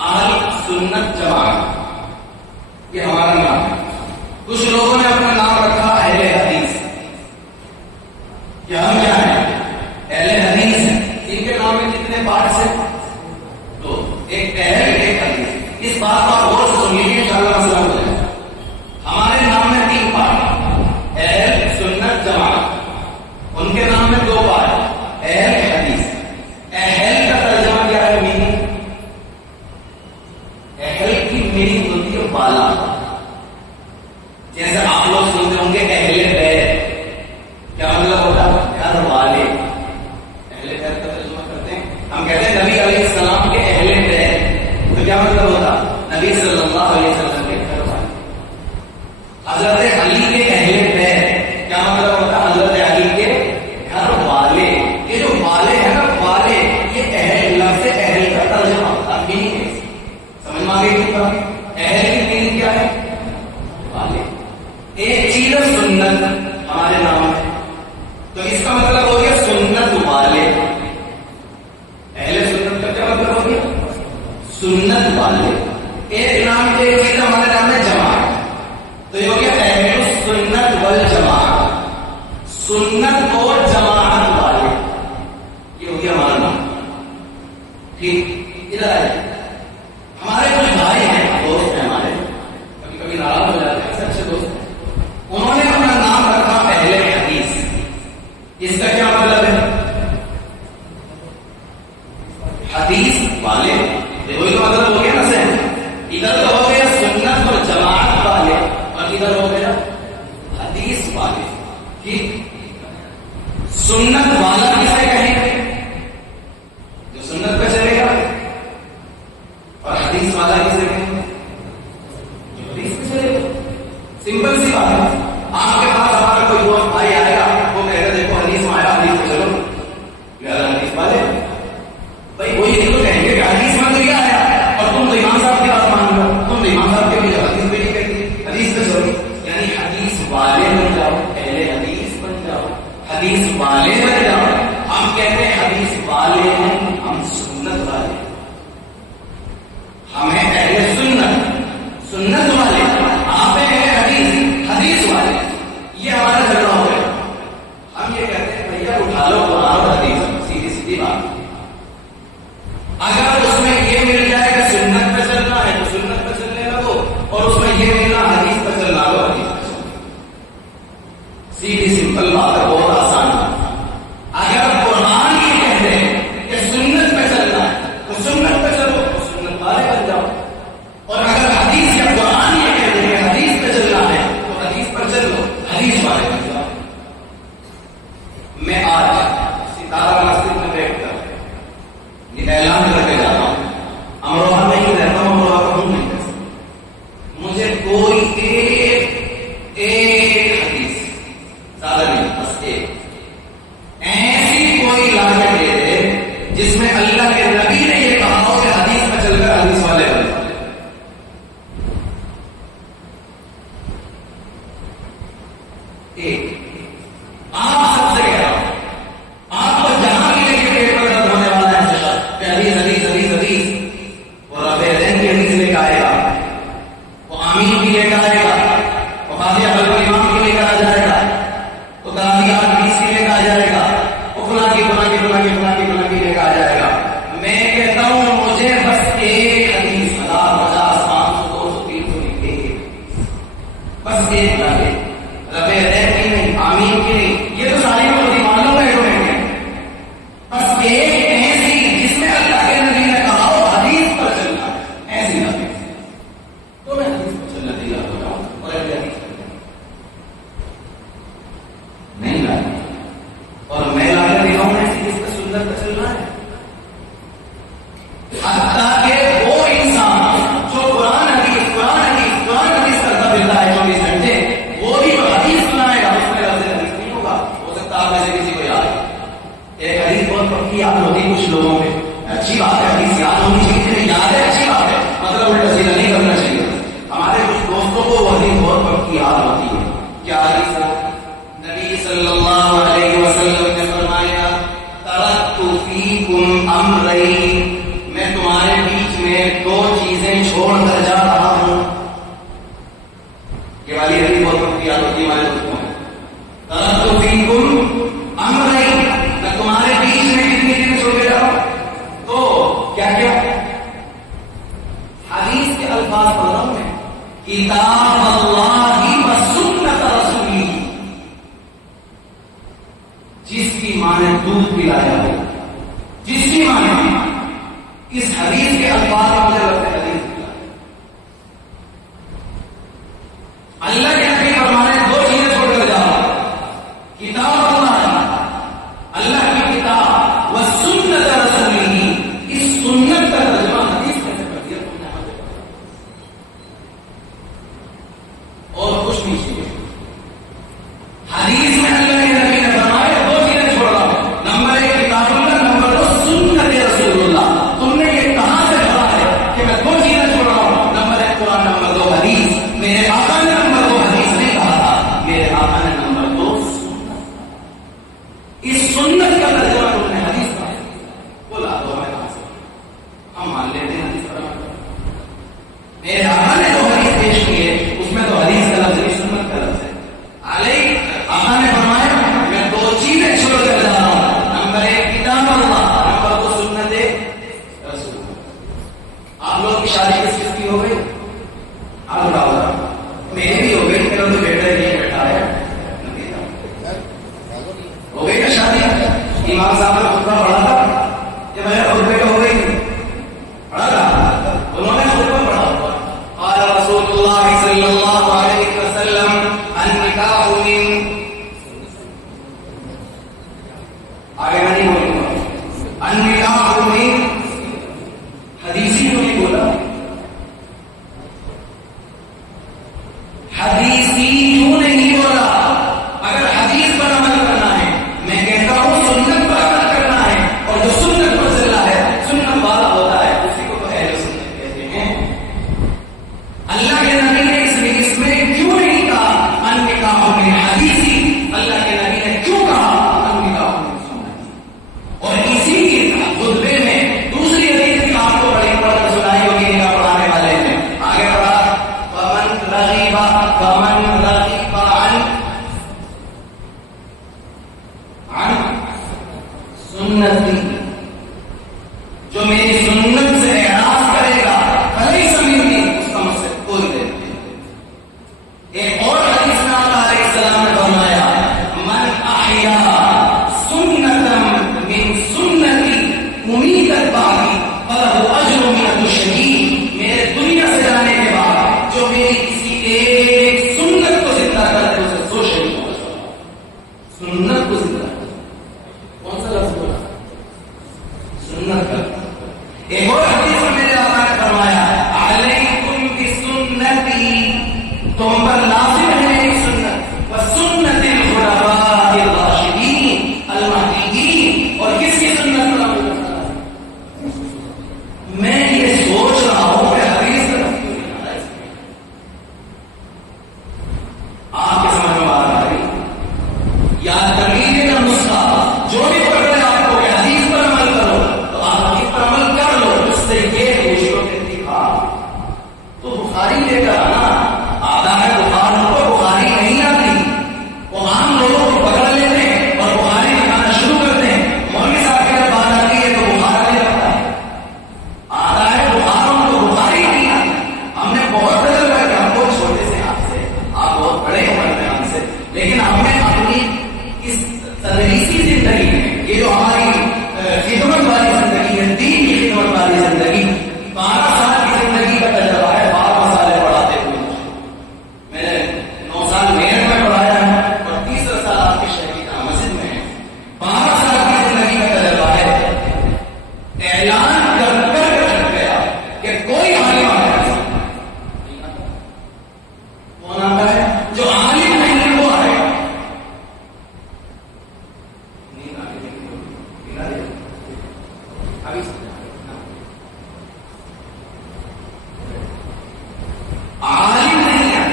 اہل سنت جماعت یہ ہمارا نام ہے کچھ لوگوں نے اپنا نام رکھا اہل حدیث کہ ہم کیا ہیں اہل حدیث ہیں ان کے نام میں کتنے پارٹس ہیں تو ایک اہل ایک حدیث اس بات کو آپ غور سے سنیے انشاءاللہ مسئلہ ہو جائے ہمارے نام میں 3 پارٹ اہل سنت جماعت ان کے نام میں 2 پارٹ اہل حدیث اہل کا ترجمہ کیا ہے میننگ اہل کی میننگ ہوتی ہے بالا جیسے آپ لوگ سنتے ہوں گے اہل بیت کیا مطلب ہوتا ہے گھر والے اہل بیت کا ترجمہ کرتے ہیں ہم کہتے ہیں نبی علیہ السلام کے اہل بیت تو کیا مطلب ہوتا نبی صلی اللہ اس کا مطلب ہو گیا سنت والے. اہل سنت کا کیا مطلب ہو گیا؟ سنت والے. ایک نام کے چیز ہمارے نام ہے جماعت. تو یہ ہو گیا اہل سنت والجماعت. سنت اور جماعت والے، یہ ہو گیا ہمارا نام. ٹھیک. ادھر آئے. ہمارے کچھ بھائی ہیں، دوست ہیں ہمارے، کبھی کبھی ناراض ہو جاتے ہیں، اچھے دوست ہیں. انہوں نے اپنا نام رکھا اہل حدیث. اس کا کیا مطلب ہے؟ حدیث والے. وہی تو مطلب ہو گیا نا سر. ادھر تو ہو گیا سنت اور جماعت والے، اور ادھر ہو گیا حدیث والے. ٹھیک. سنت والا کسے کہیں گے؟ جو سنت پہ چلے گا. اور حدیث والا کسے کہیں گے؟ جو حدیث پہ چلے گا. سمپل سی بات ہے. آپ کے پاس ہمارا کوئی دوست بھائی آئے گا، وہ کہے گا دیکھو حدیث میں آیا، حدیث پہ چلو. یار حدیث والے بھائی وہی تو کہیں گے کہ حدیث میں تو یہ آیا، اور تم تو امام صاحب کی بات مان لو. تم تو امام صاحب کے بھی حدیث پہ نہیں کہتی، حدیث پہ چلو. یعنی حدیث والے بن جاؤ، اہل حدیث بن جاؤ، حدیث والے بن جاؤ. ہم کہتے ہیں حدیث والے ہیں، ہم سنت والے. ہم ہیں اہل سنت، سنت والے. آپ ہیں اہل حدیث، حدیث والے. یہ ہمارا جھگڑا ہو گیا. ہم یہ کہتے ہیں بھیا اٹھا لو قرآن اور حدیث، سیدھی سیدھی بات. اگر اس میں یہ مل جائے کہ سنت پہ چلنا ہے تو سنت پہ چلنے لگو، اور اس میں یہ ملنا حدیث پہ چلنا لو، حدیث پہ چلنا. سیدھی سمپل بات ہے، بہت آسان ہے. اگر قرآن یہ کہتے ہیں کہ سنت پہ چلنا ہے تو سنت پہ چلو، تو سنت والے بن جاؤ. اور اگر حدیث یا قرآن یہ کہتے ہیں کہ حدیث پہ چلنا ہے تو حدیث پر چلو، حدیث والے بن جاؤ. میں آج ستارہ مسجد میں بیٹھ کر یہ اعلان کر کے جاتا ہوں. امروہہ میں ہی رہتا ہوں، امروہہ کا ہوں نہیں کر سکتا. مجھے کوئی ایک حدیث، زیادہ نہیں، بس ایک ایسی کوئی لا کے دے دے جس میں اللہ کے نبی نے یہ کہا ہو کہ حدیث پہ چل کر حدیث والے بن جائیں. ایک. آپ سب سے کہہ رہا ہوں، آپ کو جہاں بھی لے کے پیٹ پر درد ہونے والا ہے کہ حدیث حدیث حدیث حدیث، وہ رفع دین کی حدیث لے کے آئے گا، وہ آمین بھی لے کے آئے گا، وہ فاتحہ قلب امام کی لے کر آ جائے گا، وہ تراویح حدیث کی لے کر آ جائے گا، وہ فلاں کی فلاں کی فلاں کی فلاں کی فلاں کی لے کر آ جائے گا. میں کہتا ہوں مجھے بس ایک حدیث 1000 50 500 200 300 نہیں، بس ایک لا دے. رفع دین کی نہیں، آمین کی نہیں، یہ تو ساری باتیں معلوم ہے. بس ایک ایسی جس میں اللہ کے نبی نے کہا ہو حدیث پر چلنا، ایسی نہ تو میں حدیث پر چلنا تیار ہو جاؤں اور حدیث نہیں لایا. اور میں لا کر دکھاؤں ایسی جس پر سنت پر چلنا ہے. حتیٰ کہ وہ انسان جو قرآن حدیث کرتا پھرتا ہے 24 گھنٹے، وہ بھی حدیث سنائے گا، اس میں لفظ حدیث نہیں ہوگا. ہو سکتا آپ میں سے کسی کو یاد ایک حدیث بہت پکی یاد ہوتی کچھ لوگوں میں. اچھی بات ہے، حدیث یاد ہونی چاہیے، یاد ہے اچھی بات ہے، مطلب الٹا سیدھا نہیں کرنا چاہیے. ہمارے کچھ دوستوں کو وہ حدیث بہت پکی یاد ہوتی ہے. کیا حدیث ہے؟ نبی صلی اللہ علیہ وسلم نے فرمایا ترکت فیکم امرین، میں تمہارے بیچ میں 2 چیزیں چھوڑ کر جا رہا ہوں. یہ والی حدیث بہت پکی یاد ہوتی ہے ہمارے دوستوں میں. ترکت فیکم امرین، میں تمہارے بیچ میں کتنی چیزیں چھوڑ کے جا رہا ہوں. تو کیا کیا حدیث کے الفاظ پڑھ رہا ہوں میں. کتاب اللہ و سنت رسولی، جس کی ماں نے دودھ پلایا ہو، جس کی ماں نے اس حدیث کے الفاظ میں مجھے لگتا ہے حدیث پلایا. اللہ کے نبی فرمانے 2 چیزیں چھوڑ کر جاؤ، کتاب اللہ کی کتاب و سنت رسولی. اس سنت کا ترجمہ حدیث میں سے کر دیا تم نے ہمیں، اور کچھ نہیں چاہیے. حدیث میں اللہ کے نبی نے فرمایا 2 چیزیں چھوڑ رہا ہوں. نمبر 1 کتاب اللہ، نمبر 2 سنت رسول اللہ. تم نے یہ کہاں سے پڑھا ہے کہ میں ہو گئی نا شادی؟ امام صاحب نے خطبہ پڑھا تھا کہ میں خطبے کا ہو گئی پڑھا تھا، انہوں نے خطبہ پڑھا. قال رسول اللہ صلی اللہ علیہ وسلم النکاح من آگے میں نہیں بولوں گا. النکاح من حدیثی کو نہیں بولا، حدیثی کیوں نہیں بولا؟ اگر حدیث پر عمل کرنا ہے، میں کہتا ہوں سنت پر عمل کرنا ہے، اور جو سنت پر چلا ہے سنت والا ہوتا ہے، اسی کو اہل سنت کہتے ہیں. اللہ کے نبی نے اس میں کیوں نہیں کہا النکاح من حدیثی؟ اللہ کے نبی نے کیوں کہا النکاح من سنتی؟ اور اسی کے خطبے میں دوسری حدیث کی آپ کو بڑی پڑھ کر سنائی ہوگی نکاح پڑھانے والے نے. آگے بڑھا فمن رغب عن سنتی، جو میری سنت سے اعراض کرے گا فلیس منی، اس کا مجھ سے کوئی دے. ایک اور حدیث میں آقا علیہ السلام نے فرمایا من احیا سنتا من سنتی ممیتت بعدی فلہ اجر مئۃ شہید. میرے دنیا سے جانے کے بعد جو میری کسی ایک سنت کو زندہ کر دے اسے 100 شہید ہوگا. سنت کو زندہ کون سا لفظ بولا؟ سنت کا. ایک اور حدیث میں میرے آقا نے فرمایا علیکم بسنتی، تم پر لازم ہے میری سنت، وسنت الخلفاء الراشدین المہدیین. اور کس کی سنت پر عمل کرنا ہے؟ میں یہ سوچ رہا ہوں کہ حدیث کا لفظ کیوں نہیں آ رہا ہے؟ آپ کے سمجھ میں بات آ رہی؟ یاد کرنے کا نسخہ جو بھی پڑھ رہے آپ کو کہ حدیث پر عمل کرو، تو آپ حدیث پر عمل کر لو. اس سے یہ پوچھو کہ دکھا تو بخاری لے کر آنا. آدھا ہے بخار کو بخاری نہیں آتی، وہ عام لوگوں کو پکڑ لیتے ہیں اور بخاری دکھانا شروع کرتے ہیں. مولوی صاحب کی جب بات آتی ہے تو بخار نہیں رکھتا ہے. آدھا ہے بخار کو بخاری نہیں آتی. ہم نے بہت بدل کر کے ہم کو چھوٹے سے آپ سے، آپ بہت بڑے عمر میں ہم سے، لیکن ہم نے اپنی اس تدریسی زندگی میں، یہ جو ہماری خدمت والی زندگی ہے، دین کی خدمت والی زندگی، 12 سال کی زندگی کا تجربہ ہے. 12 مسالے پڑھاتے ہوئے میں نے 9 سال میرٹھ میں پڑھایا ہے اور 30 سال آپ کے شہری جامع مسجد میں ہے. 12 سال کی زندگی کا تجربہ ہے. اعلان کر چھٹ گیا کہ کوئی عالم آیا کون آتا ہے؟ جو عالم نہیں ہے وہ آئے گا. عالم نہیں آئے،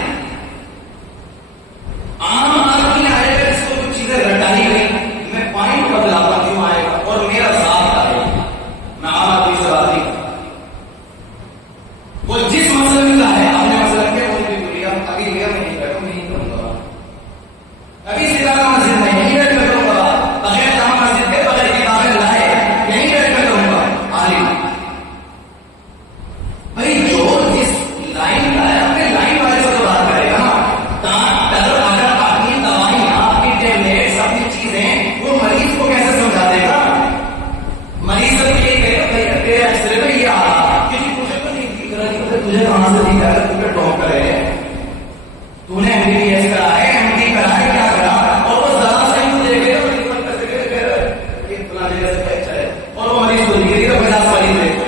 عام آدمی آئے گا جس کو کچھ چیزیں رٹائی گئی. میں پوائنٹ بدلاتا کیوں آئے گا اور میرا ساتھ آئے گا. میں عام آدمی سے بات نہیں کرتا. وہ جس مسئلے کا ہے، آپ نے مسئلہ کیا وہ بھی بولیے ابھی لیا میں نہیں بیٹھوں، نہیں کروں گا. ابھی ستارہ مسجد میں نہیں بیٹھ میں کروں گا، بغیر جامع مسجد کے بغیر کتابیں لائے نہیں بیٹھ میں کروں گا. عالم بھائی جو جس لائن کا ہے اپنے لائن والے سے تو بات کرے گا نا. ڈاکٹر اگر اپنی دوائیاں، اپنی ٹیبلیٹس، اپنی چیزیں وہ مریض کو کیسے سمجھا دے گا؟ مریض سے یہ کہے گا بھائی تیرے ایکسرے میں یہ آ رہا، کسی مجھے تو نہیں دکھ رہا، تجھے کہاں سے دکھ رہا ہے؟ تجھے ڈاکٹر ہے، تو نے ایم بی بی ایس کرا ہے، ایم ڈی کرا ہے، کیا کرا؟ اور وہ ذرا سا ہی دیکھے گا یہ فلاں جگہ سے اچھا ہے، اور وہ مریض کو دکھے گا 50 والی دیکھو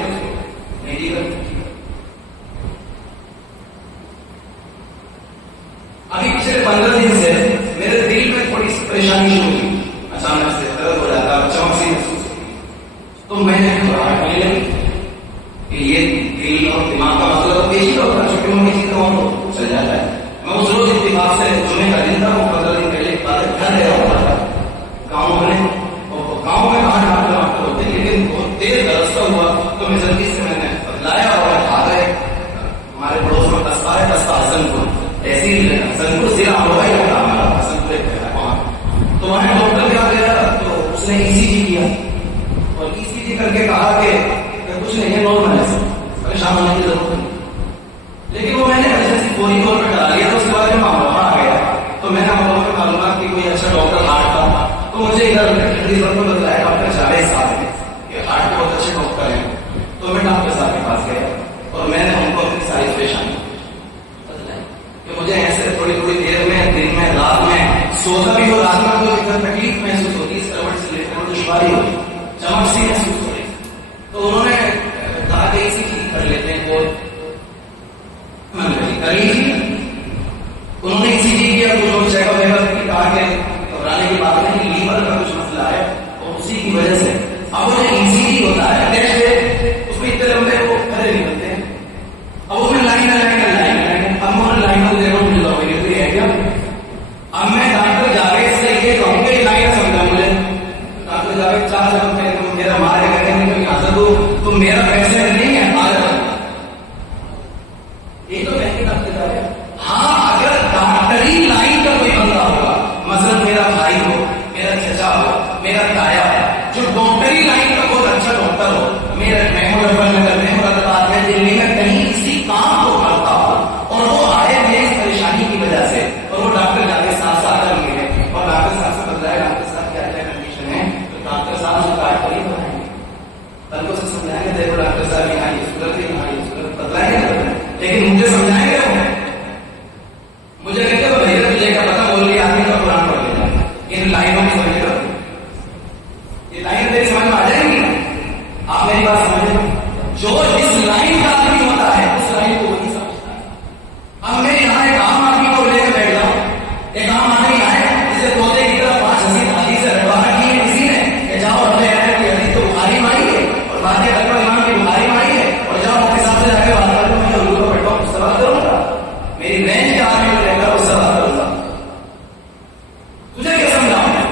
نہیں دکھ رہا. ابھی پچھلے 15 دن سے میرے دل میں تھوڑی سی پریشانی شروع ہوئی، اچانک سے درد ہو جاتا ہے، چمک سی محسوس ہوئی. تو میں نے کرنے لگی کہ یہ دل اور دماغ کا مسئلہ تو پیش ہوتا ہے، چھوٹی موٹی چیزیں اور چل جاتا ہے. میں اس روز اتفاق سے جمعے کا دن تھا، وہ 15 دن پہلے گھر گیا ہوا تھا گاؤں میں، اور گاؤں میں کہاں ڈاکٹر ہوتے ہیں، لیکن بہت تیز درد ہوا تو میں جلدی سے میں نے بدلایا اور آ گئے. ہمارے پڑوس میں قصبہ ہے، قصبہ حسن پور، تحصیل حسن پور ضلع ہوگا ہی ہوگا ہمارا حسن پور وہاں. تو وہاں ڈاکٹر کے آ گیا تو اس نے ای سی جی کیا اور ای سی جی کر کے کہا کہ کچھ نہیں ہے، نارمل ہے، پریشان ہونے کی ضرورت نہیں. لیکن وہ میں نے ایمرجنسی فوری طور پہ ڈال لیا. تو اس کے بعد میں معلومات آ گیا تو میں نے معلومات کی کوئی اچھا ڈاکٹر ہارٹ کا، تو مجھے ادھر حدیث پر بتلایا ڈاکٹر جاوید صاحب نے کہ ہارٹ کے بہت اچھے ڈاکٹر ہیں. تو میں ڈاکٹر صاحب کے پاس گیا اور میں نے ان کو اپنی ساری پریشانی بتلائی کہ مجھے ایسے تھوڑی تھوڑی دیر میں دن میں رات میں سوتا بھی ہو, رات میں کوئی تکلیف محسوس ہوتی, اس کروٹ سے لے کر دشواری ہوتی, چمک سی محسوس ہو رہی. تو انہوں نے کہا کہ اسی چیز کر لیتے ہیں کوئی کر لیجیے. انہوں نے اسی چیز کیا, کچھ لوگ چیک اپ کی کہا کہ گھبرانے کی بات نہیں, لیور کا کچھ مسئلہ ہے اور اسی کی وجہ سے اب وہ ایزی ہوتا ہے اس میں اتنے لمبے وہ کھڑے نہیں ہوتے ہیں. اب اس میں لائن اب وہ لائن کو دیکھو مل جاؤ گے ہے کیا. اب میں ڈاکٹر جاوید سے یہ کہوں گی لائن سمجھا مجھے ڈاکٹر جاوید 4 سال میرا مار کے کہتے ہیں یہاں سے تو میرا پیسے نہیں ہے آ جاؤ. یہ تو کہیں گے ڈاکٹر جاوید. ہاں اگر ڈاکٹری لائن کا کوئی بندہ ہوگا, مثلا میرا بھائی ہو, میرا چچا ہو, میرا تایا ہے, جو ڈاکٹری لائن کا بہت اچھا ڈاکٹر ہو, میرا محمود آباد میں دلی میں کہیں کسی کام کو کرتا ہو اور وہ آئے ہیں اس پریشانی کی وجہ سے, اور وہ ڈاکٹر جاوید صاحب سے آ کر ملے اور ڈاکٹر صاحب سے بتایا ڈاکٹر صاحب کیا کیا کنڈیشن ہے, تو ڈاکٹر صاحب سے کارڈ پر ہی بتائیں گے, تب کو سمجھائیں گے دیکھو ڈاکٹر صاحب یہاں یہ صورت ہے, یہاں یہ صورت بتلائیں گے, لیکن مجھے سمجھائیں گے مجھے کہتے ہیں بھیا تجھے کیا پتا بول رہی آدمی کا قرآن پڑھ لیتا ہے, ان لائنوں میں سمجھ کر یہ لائن میری سمجھ میں آ جائے گی. آپ میری بات سمجھیں, جو جس لائن کا آدمی ہوتا ہے اس لائن کو وہی سمجھتا ہے. اب میں یہاں ایک عام آدمی کو لے کے بیٹھ جاؤں, ایک عام آدمی آئے جسے طوطے کی طرح 5 حدیث رٹوانا کی ہے کسی نے کہ جاؤ اپنے حدیث تو بخاری میں آئی ہے اور باتیں رکھو امام کی بخاری میں آئی ہے اور جاؤ اپنے ساتھ سے جا کے بات کروں, میں اردو کو بیٹھا اس سے بات کروں گا, میری رینج کے آدمی کو لے کر اس سے بات کروں گا. تجھے کیا سمجھاؤں میں,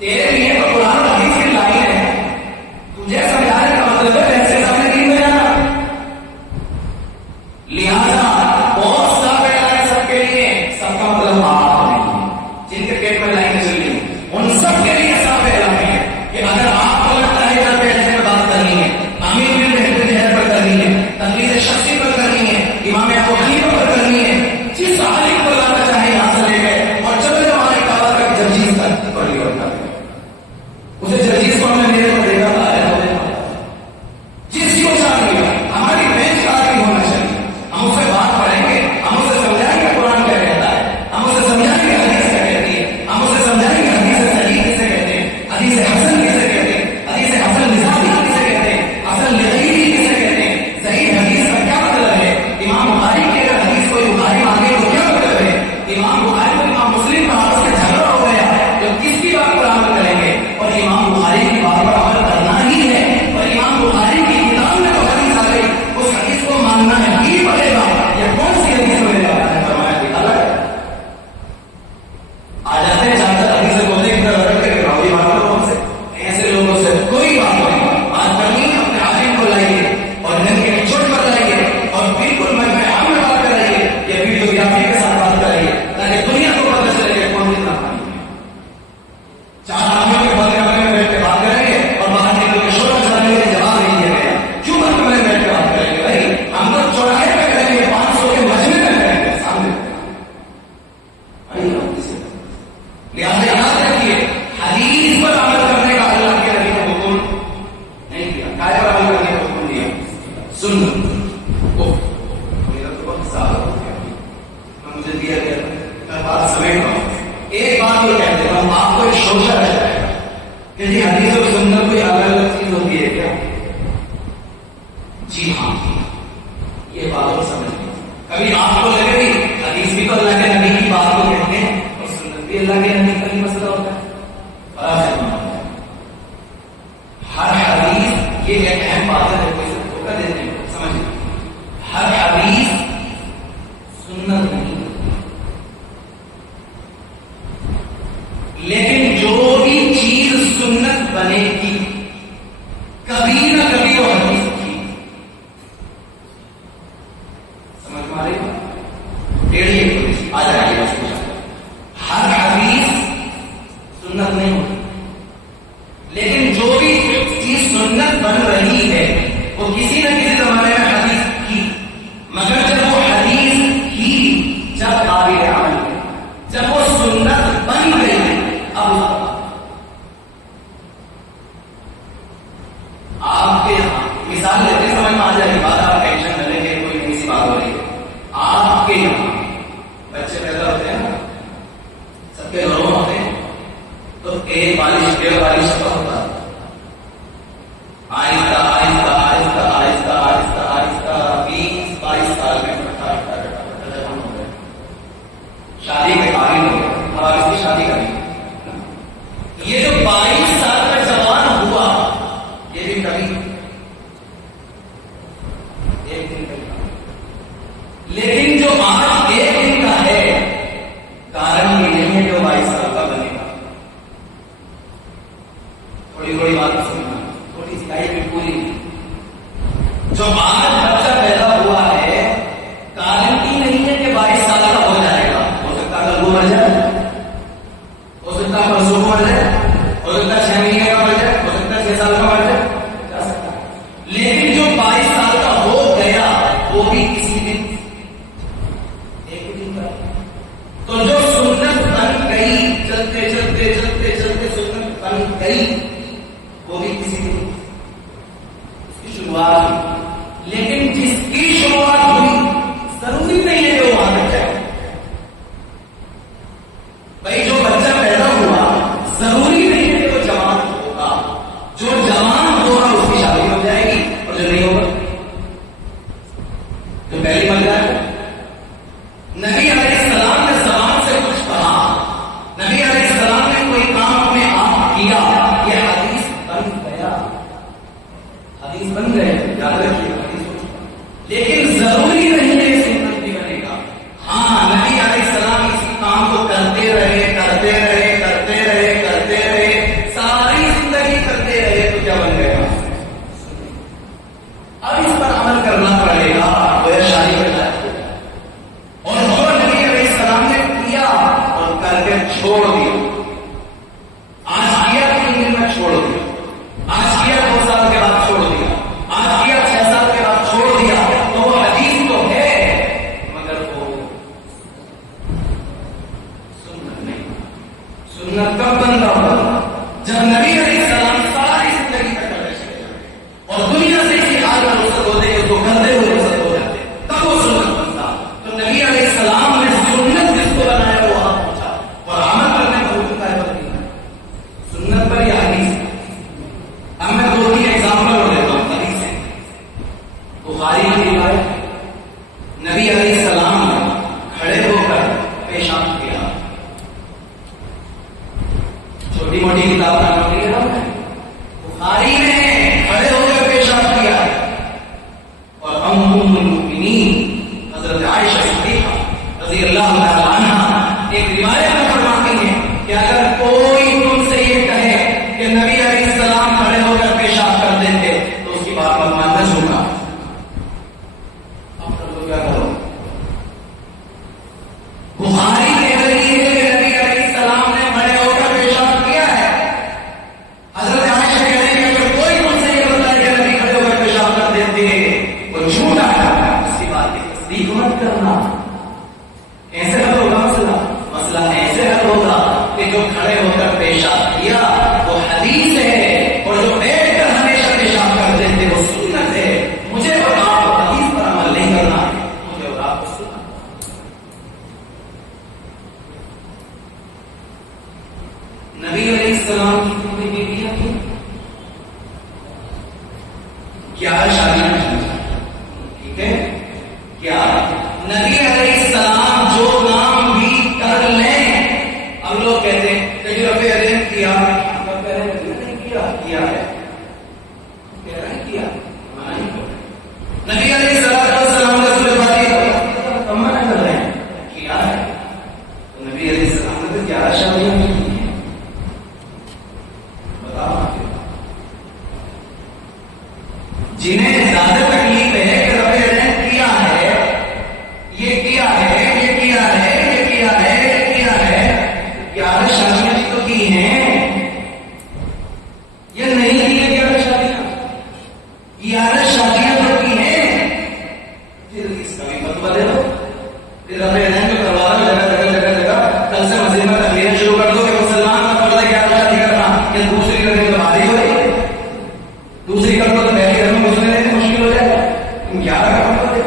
تیرے لیے تو قرآن حدیث کی لائن ہے, تجھے سمجھانے کا مطلب ہے ویسے سامنے دین میں جانا. لہٰذا بہت سا بیٹا ہے سب کے لیے, سب کا مطلب آپ نہیں, جن کے پیٹ میں لائن چل رہی ان سب کے لیے صاف اعلان ہے کہ اگر آپ کو لگتا ہے کہ ایسے میں بات کرنی ہے, امیر بن محمود جہر پر کرنی ہے, تقریر شخصی پر کرنی ہے, امام ابو حنیفہ پر کرنی ہے, جس عالم کو لانا چاہے یہاں سے لے گئے اور چلو زمانے کا تک جرجیز تک پڑھی اور کرتے اسے جرجیز کو ہم نے میرے کو دیکھا تھا جس کو چاہیے ہماری بینچ کا آدمی ہونا چاہیے. ہم اسے بات پڑھیں گے, ہم اسے سمجھائیں گے قرآن کیا کہتا ہے, ہم اسے سمجھائیں گے حدیث کیا کہتی ہے, ہم اسے سمجھائیں گے حدیث صحیح کسے کہتے ہیں, حدیث حسن کسے کہتے ہیں, حدیث حسن نسابی کسے کہتے ہیں, حسن لغیری کسے کہتے ہیں, صحیح حدیث کا کیا مطلب ہے, امام بخاری کی اگر حدیث کوئی بخاری مانگے تو کیا مطلب ہے, امام بخاری کو امام مسلم کا آپس میں جھگڑا ہو گیا تو کس کی بات پر عمل کریں گے, اور امام بخاری کی بات پر عمل کرنا ہی ہے, اور امام بخاری کی کتاب میں جو حدیث آ گئی اس حدیث کو ماننا ہے ہی پڑے گا. یہ کون سی حدیث میں فرمایا دکھا ہے, آ جاتے ہیں جہاں تک حدیث بولتے ہیں رکھ کے راوی بات کرو ہم سے, ایسے لوگوں سے کوئی بات نہیں, بات کرنی اپنے عالم کو لائیے اور نن کے چھوٹ پر لائیے اور بالکل میں عام میں بات کرائیے یا ویڈیوگرافی کے ساتھ بات کرائیے تاکہ دنیا کو پتہ چلے کہ کون کتنا پانی ہے. 4 آدمیوں کے بغل میں بیٹھ کے بات کریں گے اور باہر نکل کے شور چلانے کے جواب نہیں دیا گیا, کیوں بغل میں بیٹھ کے بات کریں گے بھائی, ہم تو چوراہے پہ کریں گے, 500 کے مجمع میں کریں گے سامنے. لہٰذا یاد رکھیے حدیث پر عمل کرنے کا اللہ کے نبی کو حکم نہیں دیا, کائے پر عمل کرنے کا حکم دیا سن میرا تو وقت زیادہ ہو گیا, مجھے دیا گیا میں بات سمیٹ رہا ہوں. ایک بات تو کہتے ہیں آپ کو ایک شوشہ رہ جائے گا کہ جی حدیث اور سنت کوئی الگ الگ چیز ہوتی ہے کیا, جی ہاں یہ بات اور سمجھ لیں. کبھی آپ کو لگے گی حدیث بھی تو اللہ کے نبی کی بات کو کہتے ہیں اور سنت بھی اللہ کے نبی کا ہی مسئلہ ہوتا ہے. ہر حدیث یہ ایک اہم بات ہے کوئی دھوکہ دیتے ہیں, سمجھ ہر حدیث سنت نہیں, لیکن جو بھی چیز سنت بنے گی کبھی نہ کبھی وہ حدیث کی, سمجھ میں آ رہی ہے, آ جائیے ہر حدیث سنت نہیں ہوتی, لیکن جو بھی چیز سنت بن رہی ہے وہ کسی نہ کسی زمانے میں حدیث کی, مگر جب وہ حدیث کی جب قابل عمل ہے, جب وہ سنت بن گئی اب ڈیڑھ والی شفا ہوتا ہے. آہستہ آہستہ آہستہ آہستہ آہستہ آہستہ 20-22 سال میں ختم ہو گئے. شادی کے قابل ہو گئے. اب آپ اس کی شادی کریں. یہ جو 22 سال کا جوان ہوا یہ بھی کبھی ایک دن کا، لیکن جو آج ایک دن کا ہے کارن یہ نہیں ہے جو 22 سال کا بنے گا. تھوڑی تھوڑی بات سننا، تھوڑی سی بھی پوری. جو آج بچہ پیدا ہوا ہے کارن کی نہیں ہے کہ 22 سال کا ہو جائے گا. ہو سکتا ہے کل وہ مر جائے، ہو سکتا ہے پرسوں مر جائے، ہو سکتا ہے 6 مہینے کا مر جائے، ہو سکتا ہے 6 سال کا مر جائے، جا سکتا ہے. لیکن جو 22 سال کا ہو گیا وہ بھی کسی دن ایک دن کا. تو جو سنت بن گئی چلتے چلتے چلتے چلتے سنت بن گئی وہ بھی کسی دن اس کی شروعات ہوئی. لیکن جس کی شروعات ہوئی ضروری نہیں ہے کہ وہ وہاں تک جائے. بھائی جو بچہ پیدا ہوا ضروری نہیں ہے کہ وہ جوان ہوگا. جو جوان ہوگا اس کی شادی ہو جائے گی اور جو نہیں ہوگا جو پہلی مر جائے. نبی علیہ السلام نے زبان سے کچھ کہا، نبی علیہ السلام نے کوئی کام اپنے آپ کیا، یہ حدیث بن گیا. حدیث بن گئے، یاد رکھیے حدیث. لیکن ضروری نہیں ہے سنت بھی بنے گا. ہاں نبی علیہ السلام اسی کام کو کرتے رہے کرتے رہے کرتے رہے کرتے رہے ساری زندگی کرتے رہے تو کیا بن گئے گا. اب اس پر عمل کرنا پڑے گا. وہ شادی ہو جائے اور جو نبی علیہ السلام نے کیا اور کر کے چھوڑ دیا. آج کیا 3 دن میں چھوڑ دیا، آج کیا 2 سال کے بعد چھوڑ دیا، آج کیا 6 سال کے بعد چھوڑ دیا. تو وہ حدیث تو ہے مگر وہ سنت نہیں. سنت کب بنتا ہوگا جب نبی علیہ السلام ساری زندگی کا کرتے اور دنیا سے اسی حال میں رخصت ہوتے کہ اس کو کرتے ہوئے رخصت ہو جاتے تب وہ سنت بنتا. تو نبی علیہ السلام نے سنت جس کو بنایا وہ وہاں پہنچا اور عمل کرنے کا حکم کا ہے سنت پر یہ حدیث. اب میں 2-3 ایگزامپل اور دیتا ہوں. حدیث ہے بخاری کی روایت. نبی علیہ السلام نے کھڑے ہو کر پیشاب کیا. چھوٹی موٹی کتاب کا نام نہیں ہے، بخاری نے کھڑے ہو کر پیشاب کیا. اور ام المؤمنین حضرت عائشہ صدیقہ رضی اللہ تعالی عنہا ایک روایت میں فرماتی ہیں کہ اگر کوئی تم سے یہ کہے کہ نبی علیہ السلام کھڑے ہو کر پیشاب کرتے تھے تو اس کی بات مت ماننا. چھوڑا اب تو کیا کرو. بخاری کہہ رہی ہے کہ نبی علیہ السلام نے کھڑے ہو کر پیشاب کیا ہے. حضرت عائشہ کہہ رہی ہے اگر کوئی تم سے یہ بتائے کہ نبی کھڑے ہو کر پیشاب کرتے تھے وہ جھوٹا ہے. اس کی بات کی تصدیق مت کرنا. ایسے حل ہوگا مسئلہ ایسے حل ہوگا کہ جو کھڑے ہو کر پیشاب کیا وہ حدیث ہے اور جو بیٹھ کر ہمیشہ پیشاب کرتے تھے وہ سنت ہے. مجھے اور آپ کو حدیث پر عمل نہیں کرنا ہے، مجھے اور آپ کو سننا. نبی علیہ السلام کی تمہیں بیویاں تھیں 11 شادیاں کی. ٹھیک ہے 11. نبی علیہ السلام جو کام بھی کر لیں ہم لوگ کہتے ہیں کہ رفع یدین کیا نہیں کیا ہے کہہ رہے ہیں کیا. نبی علیہ السلام رسول پاک منع کر رہے ہیں کیا ہے. تو نبی علیہ السلام نے 11 شادیاں کی. جنہیں زیادہ تکلیف ہے کہ رفع یدین کیا ہے، یہ کیا ہے، یہ کیا ہے، یہ کیا ہے، یہ کیا ہے. 11 شادیاں تو کی ہیں، یہ نہیں کی ہے 11 شادیاں. 11 شادیاں تو کی ہیں. پھر اس کا بھی فتویٰ دے دو. پھر رفع یدین کو کروا دو جگہ جگہ. کل سے مسجد میں تقریریں شروع کر دو کہ مسلمان کا فرض ہے 11 شادی کرنا. یہ دوسری کرنے تو بھاری ہو رہی ہے، دوسری کر دو تو پہلی گھر میں گھسنے دیتے مشکل ہو جائے گا. تم 11 کا فتویٰ دے.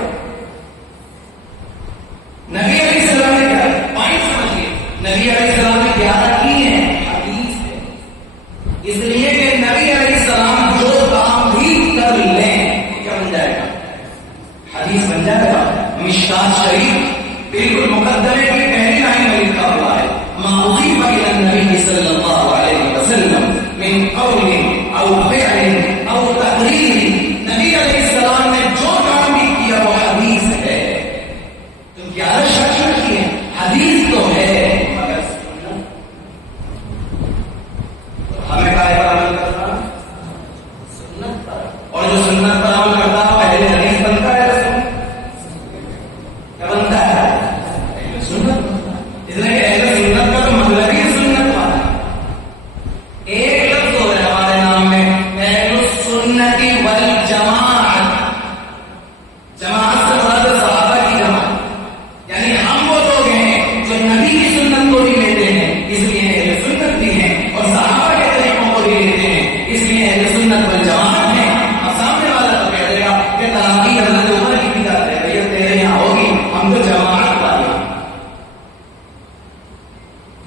نبی علیہ السلام نے کیا پوائنٹ سمجھیے. نبی علیہ السلام نے 11 کی ہیں. حدیث ہے اس لیے کہ نبی علیہ السلام جو کام بھی کر لیں کیا بن جائے گا؟ حدیث بن جائے گا. مشکات شریف بالکل مقدمے کی پہلی لائن میں لکھا ہوا ہے ما اضیف الی النبی صلی اللہ علیہ وسلم من قول او فعل او تقریر. نبی علیہ السلام نے جو کام بھی کیا وہ حدیث ہے. تو 11 شخص رکھی ہے حدیث تو ہے مگر ہمیں کہا ہے عمل کرنا سنت پر. اور جو سنت پر عمل کرتا ہے پہلے حدیث بنتا ہے کیا بنتا ہے؟ اہل سنت. اس لیے کہ اہل سنت کا تو مطلب ہی سنت والا ایک لفظ ہو ہے ہمارے نام میں اہل السنت والجماعت. جماعت سے مراد صحابہ کی جماعت یعنی ہم وہ لوگ ہیں جو نبی کی سنت کو بھی لیتے ہیں اس لیے اہل سنت بھی ہیں اور صحابہ کے طریقوں کو بھی لیتے ہیں اس لیے اہل سنت والجماعت ہیں. اور سامنے والا تو کہہ دے گا کہ تراویح حضرت عمر کی بھی جاتے ہیں بھیا تیرے یہاں ہوگی ہم تو جماعت والے ہیں.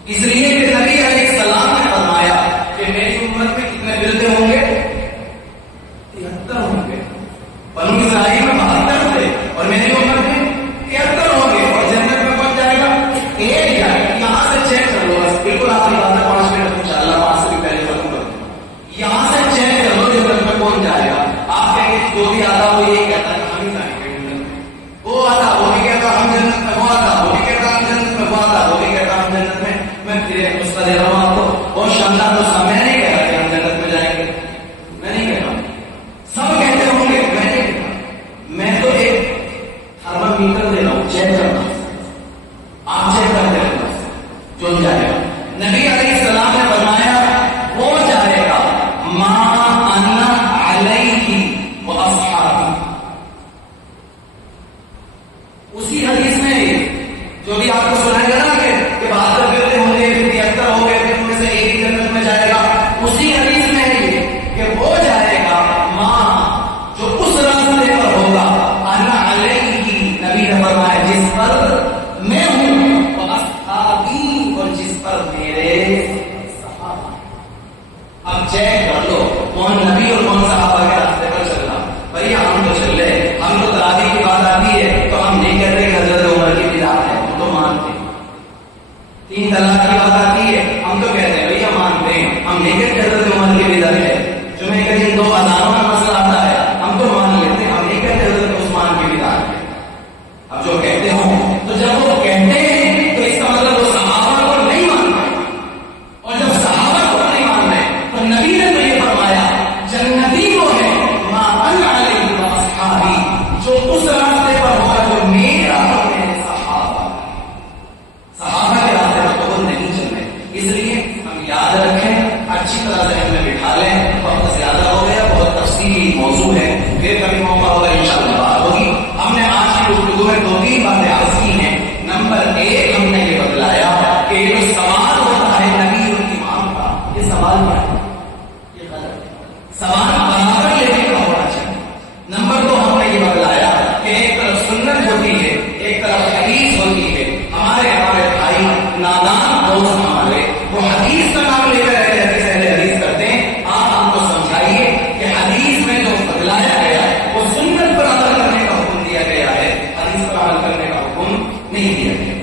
اس لیے کہ نبی علیہ السلام نے فرمایا کہ میری امت میں کتنے فرقے ہوں گے؟ 73 ہوں گے. بنو اسرائیل میں 72 تھے اور میری امت میں 73 ہوں گے. اور جنت میں پہنچ جائے گا ایک جائے گا. یہاں سے چیک کر لو بس بالکل آخری بات ہے 5 منٹ انشاءاللہ 5 سے بھی پہلے ختم کر دوں. یہاں سے چیک کر لو جنت میں پہنچ جائے گا. آپ کہیں گے جو بھی آتا وہ یہی کہتا ہے ہم ہی جائیں گے جنت میں. وہ آتا وہ بھی کہتا ہم جنت میں. وہ آتا وہ بھی کہتا ہم جنت میں. وہ آتا وہ بھی کہتا ہم جنت میں. میں پھر ایک نسخہ دے رہا ہوں آپ کو بہت شاندار نسخہ. میں نہیں کہہ رہا کہ ہم جنت میں جائیں گے. میں نہیں کہہ رہا ہوں سب کہتے ہوں گے. میں نہیں کہہ رہا. میں تو ایک تھرمامیٹر دے رہا ہوں چیک کرنا. آپ چیک کرتے رہنا جو جائے گا. نبی علیہ السلام نے فرمایا وہ جائے گا ما انا علیہ واصحابی. اسی حدیث میں جو بھی آپ کو سنائے گا نا کہ 72 فرقے ہوں گے پھر 73 ہوں گے پھر ان میں سے ایک ہی جنت میں جائے گا. اسی حدیث میں ہے یہ کہ وہ جائے گا ماں جو اس راستے پر ہوگا انا علیہ کی. نبی نے فرمایا جس پر میں ہوں وہ اصحابی اور جس پر میرے صحابہ. اب چیک کر لو کون نبی اور کون صحابہ کے راستے پر چل رہا. بھائی ہم تو چل رہے. ہم تو تراویح کی بات آتی ہے تو ہم نہیں کہتے کہ حضرت عمر کی بدعت ہے. ہم تو مانتے ہیں. 3 طلاق کی بات آتی ہے ہم تو کہتے ہیں بھیا مانتے ہیں. ہم نہیں کہتے حضرت عمر کی بدعت ہے. جمعے کے دن 2 اذانوں کا مسئلہ آتا ہے ہم تو مان لیتے ہیں. ہم نہیں کہتے حضرت عثمان کی بدعت ہے. اب جو کہتے ہوں تو جب وہ کہتے ہیں تو اس کا مطلب وہ صحابہ کو نہیں مانتے. اور جب صحابہ کو نہیں مانتے تو نبی نے تو یہ فرمایا جنتی وہ ہے ما انا علیہ واصحابی جو اس راستے پر ہوگا جو میرا اور میرے صحابہ. صحابہ کے راستے پر تو وہ نہیں چل رہے. اس لیے ہم یاد رکھیں اچھی طرح سے ہمیں بٹھا لیں. وقت زیادہ ہو گیا بہت تفصیلی موضوع ہے. پھر کبھی موقع ہوگا انشاءاللہ بات ہوگی. ہم نے آج کی گفتگو میں 2-3 باتیں عرض کی ہیں. نمبر 1 ہم نے یہ بتلایا کہ یہ جو سوال ہوتا ہے نبی اور امام کا یہ سوال کیا ہے؟ یہ غلط ہے. سوال برابر لینے کا ہونا چاہیے. نمبر 2 ہم نے یہ بتلایا کہ ایک طرف سنت ہوتی ہے ایک طرف حدیث ہوتی ہے. ہمارے بھائی نادان دوست ہمارے وہ حدیث کا نام لے کر حدیث کرتے ہیں. آپ ہم کو سمجھائیے کہ حدیث میں جو بتلایا گیا ہے وہ سنت پر عمل کرنے کا حکم دیا گیا ہے. حدیث پر عمل کرنے کا حکم نہیں دیا گیا.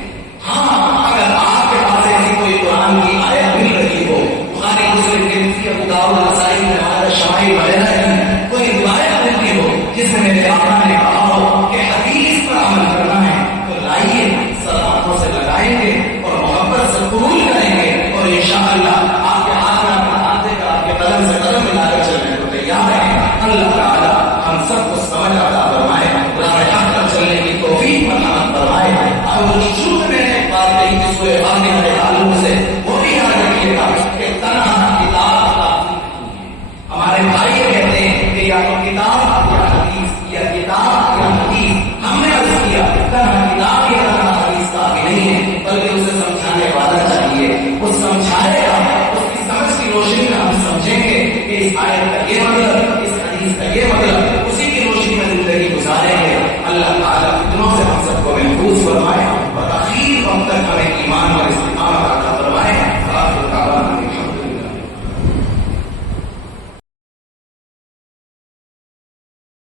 ہاں اگر آپ کے پاس ایسی کوئی قرآن کی آیت مل رہی ہو بخاری مسلم ترمذی ابو داؤد نسائی ہمارا شمائل وغیرہ کی کوئی روایت ملتی ہو جس میں میرے آقا نے کہا ہو کہ حدیث پر عمل کرنا ہے تو لائیے سر آنکھوں سے لگائیں گے اور محبت سے قبول کریں گے اور انشاءاللہ آپ کے ہاتھ میں اپنا ہاتھ دے کر آپ کے قدم سے قدم ملا کر چلنے کو تیار ہیں. اللہ تعالیٰ ہم سب کو سمجھ عطا فرمائے. راہ حق پر چلنے کی توفیق مرحمت فرمائے. اور شروع میں نے ایک بات کہی کہ سورہ فاتحہ کے تعلق سے وہ بھی یاد رکھیے گا کہ تنہا کتاب کافی نہیں ہے. ہمارے بھائی کہتے ہیں کہ یا تو کتاب یا حدیث یا کتاب یا حدیث. ہم نے عرض کیا تنہا کتاب یا تنہا حدیث کافی نہیں ہے بلکہ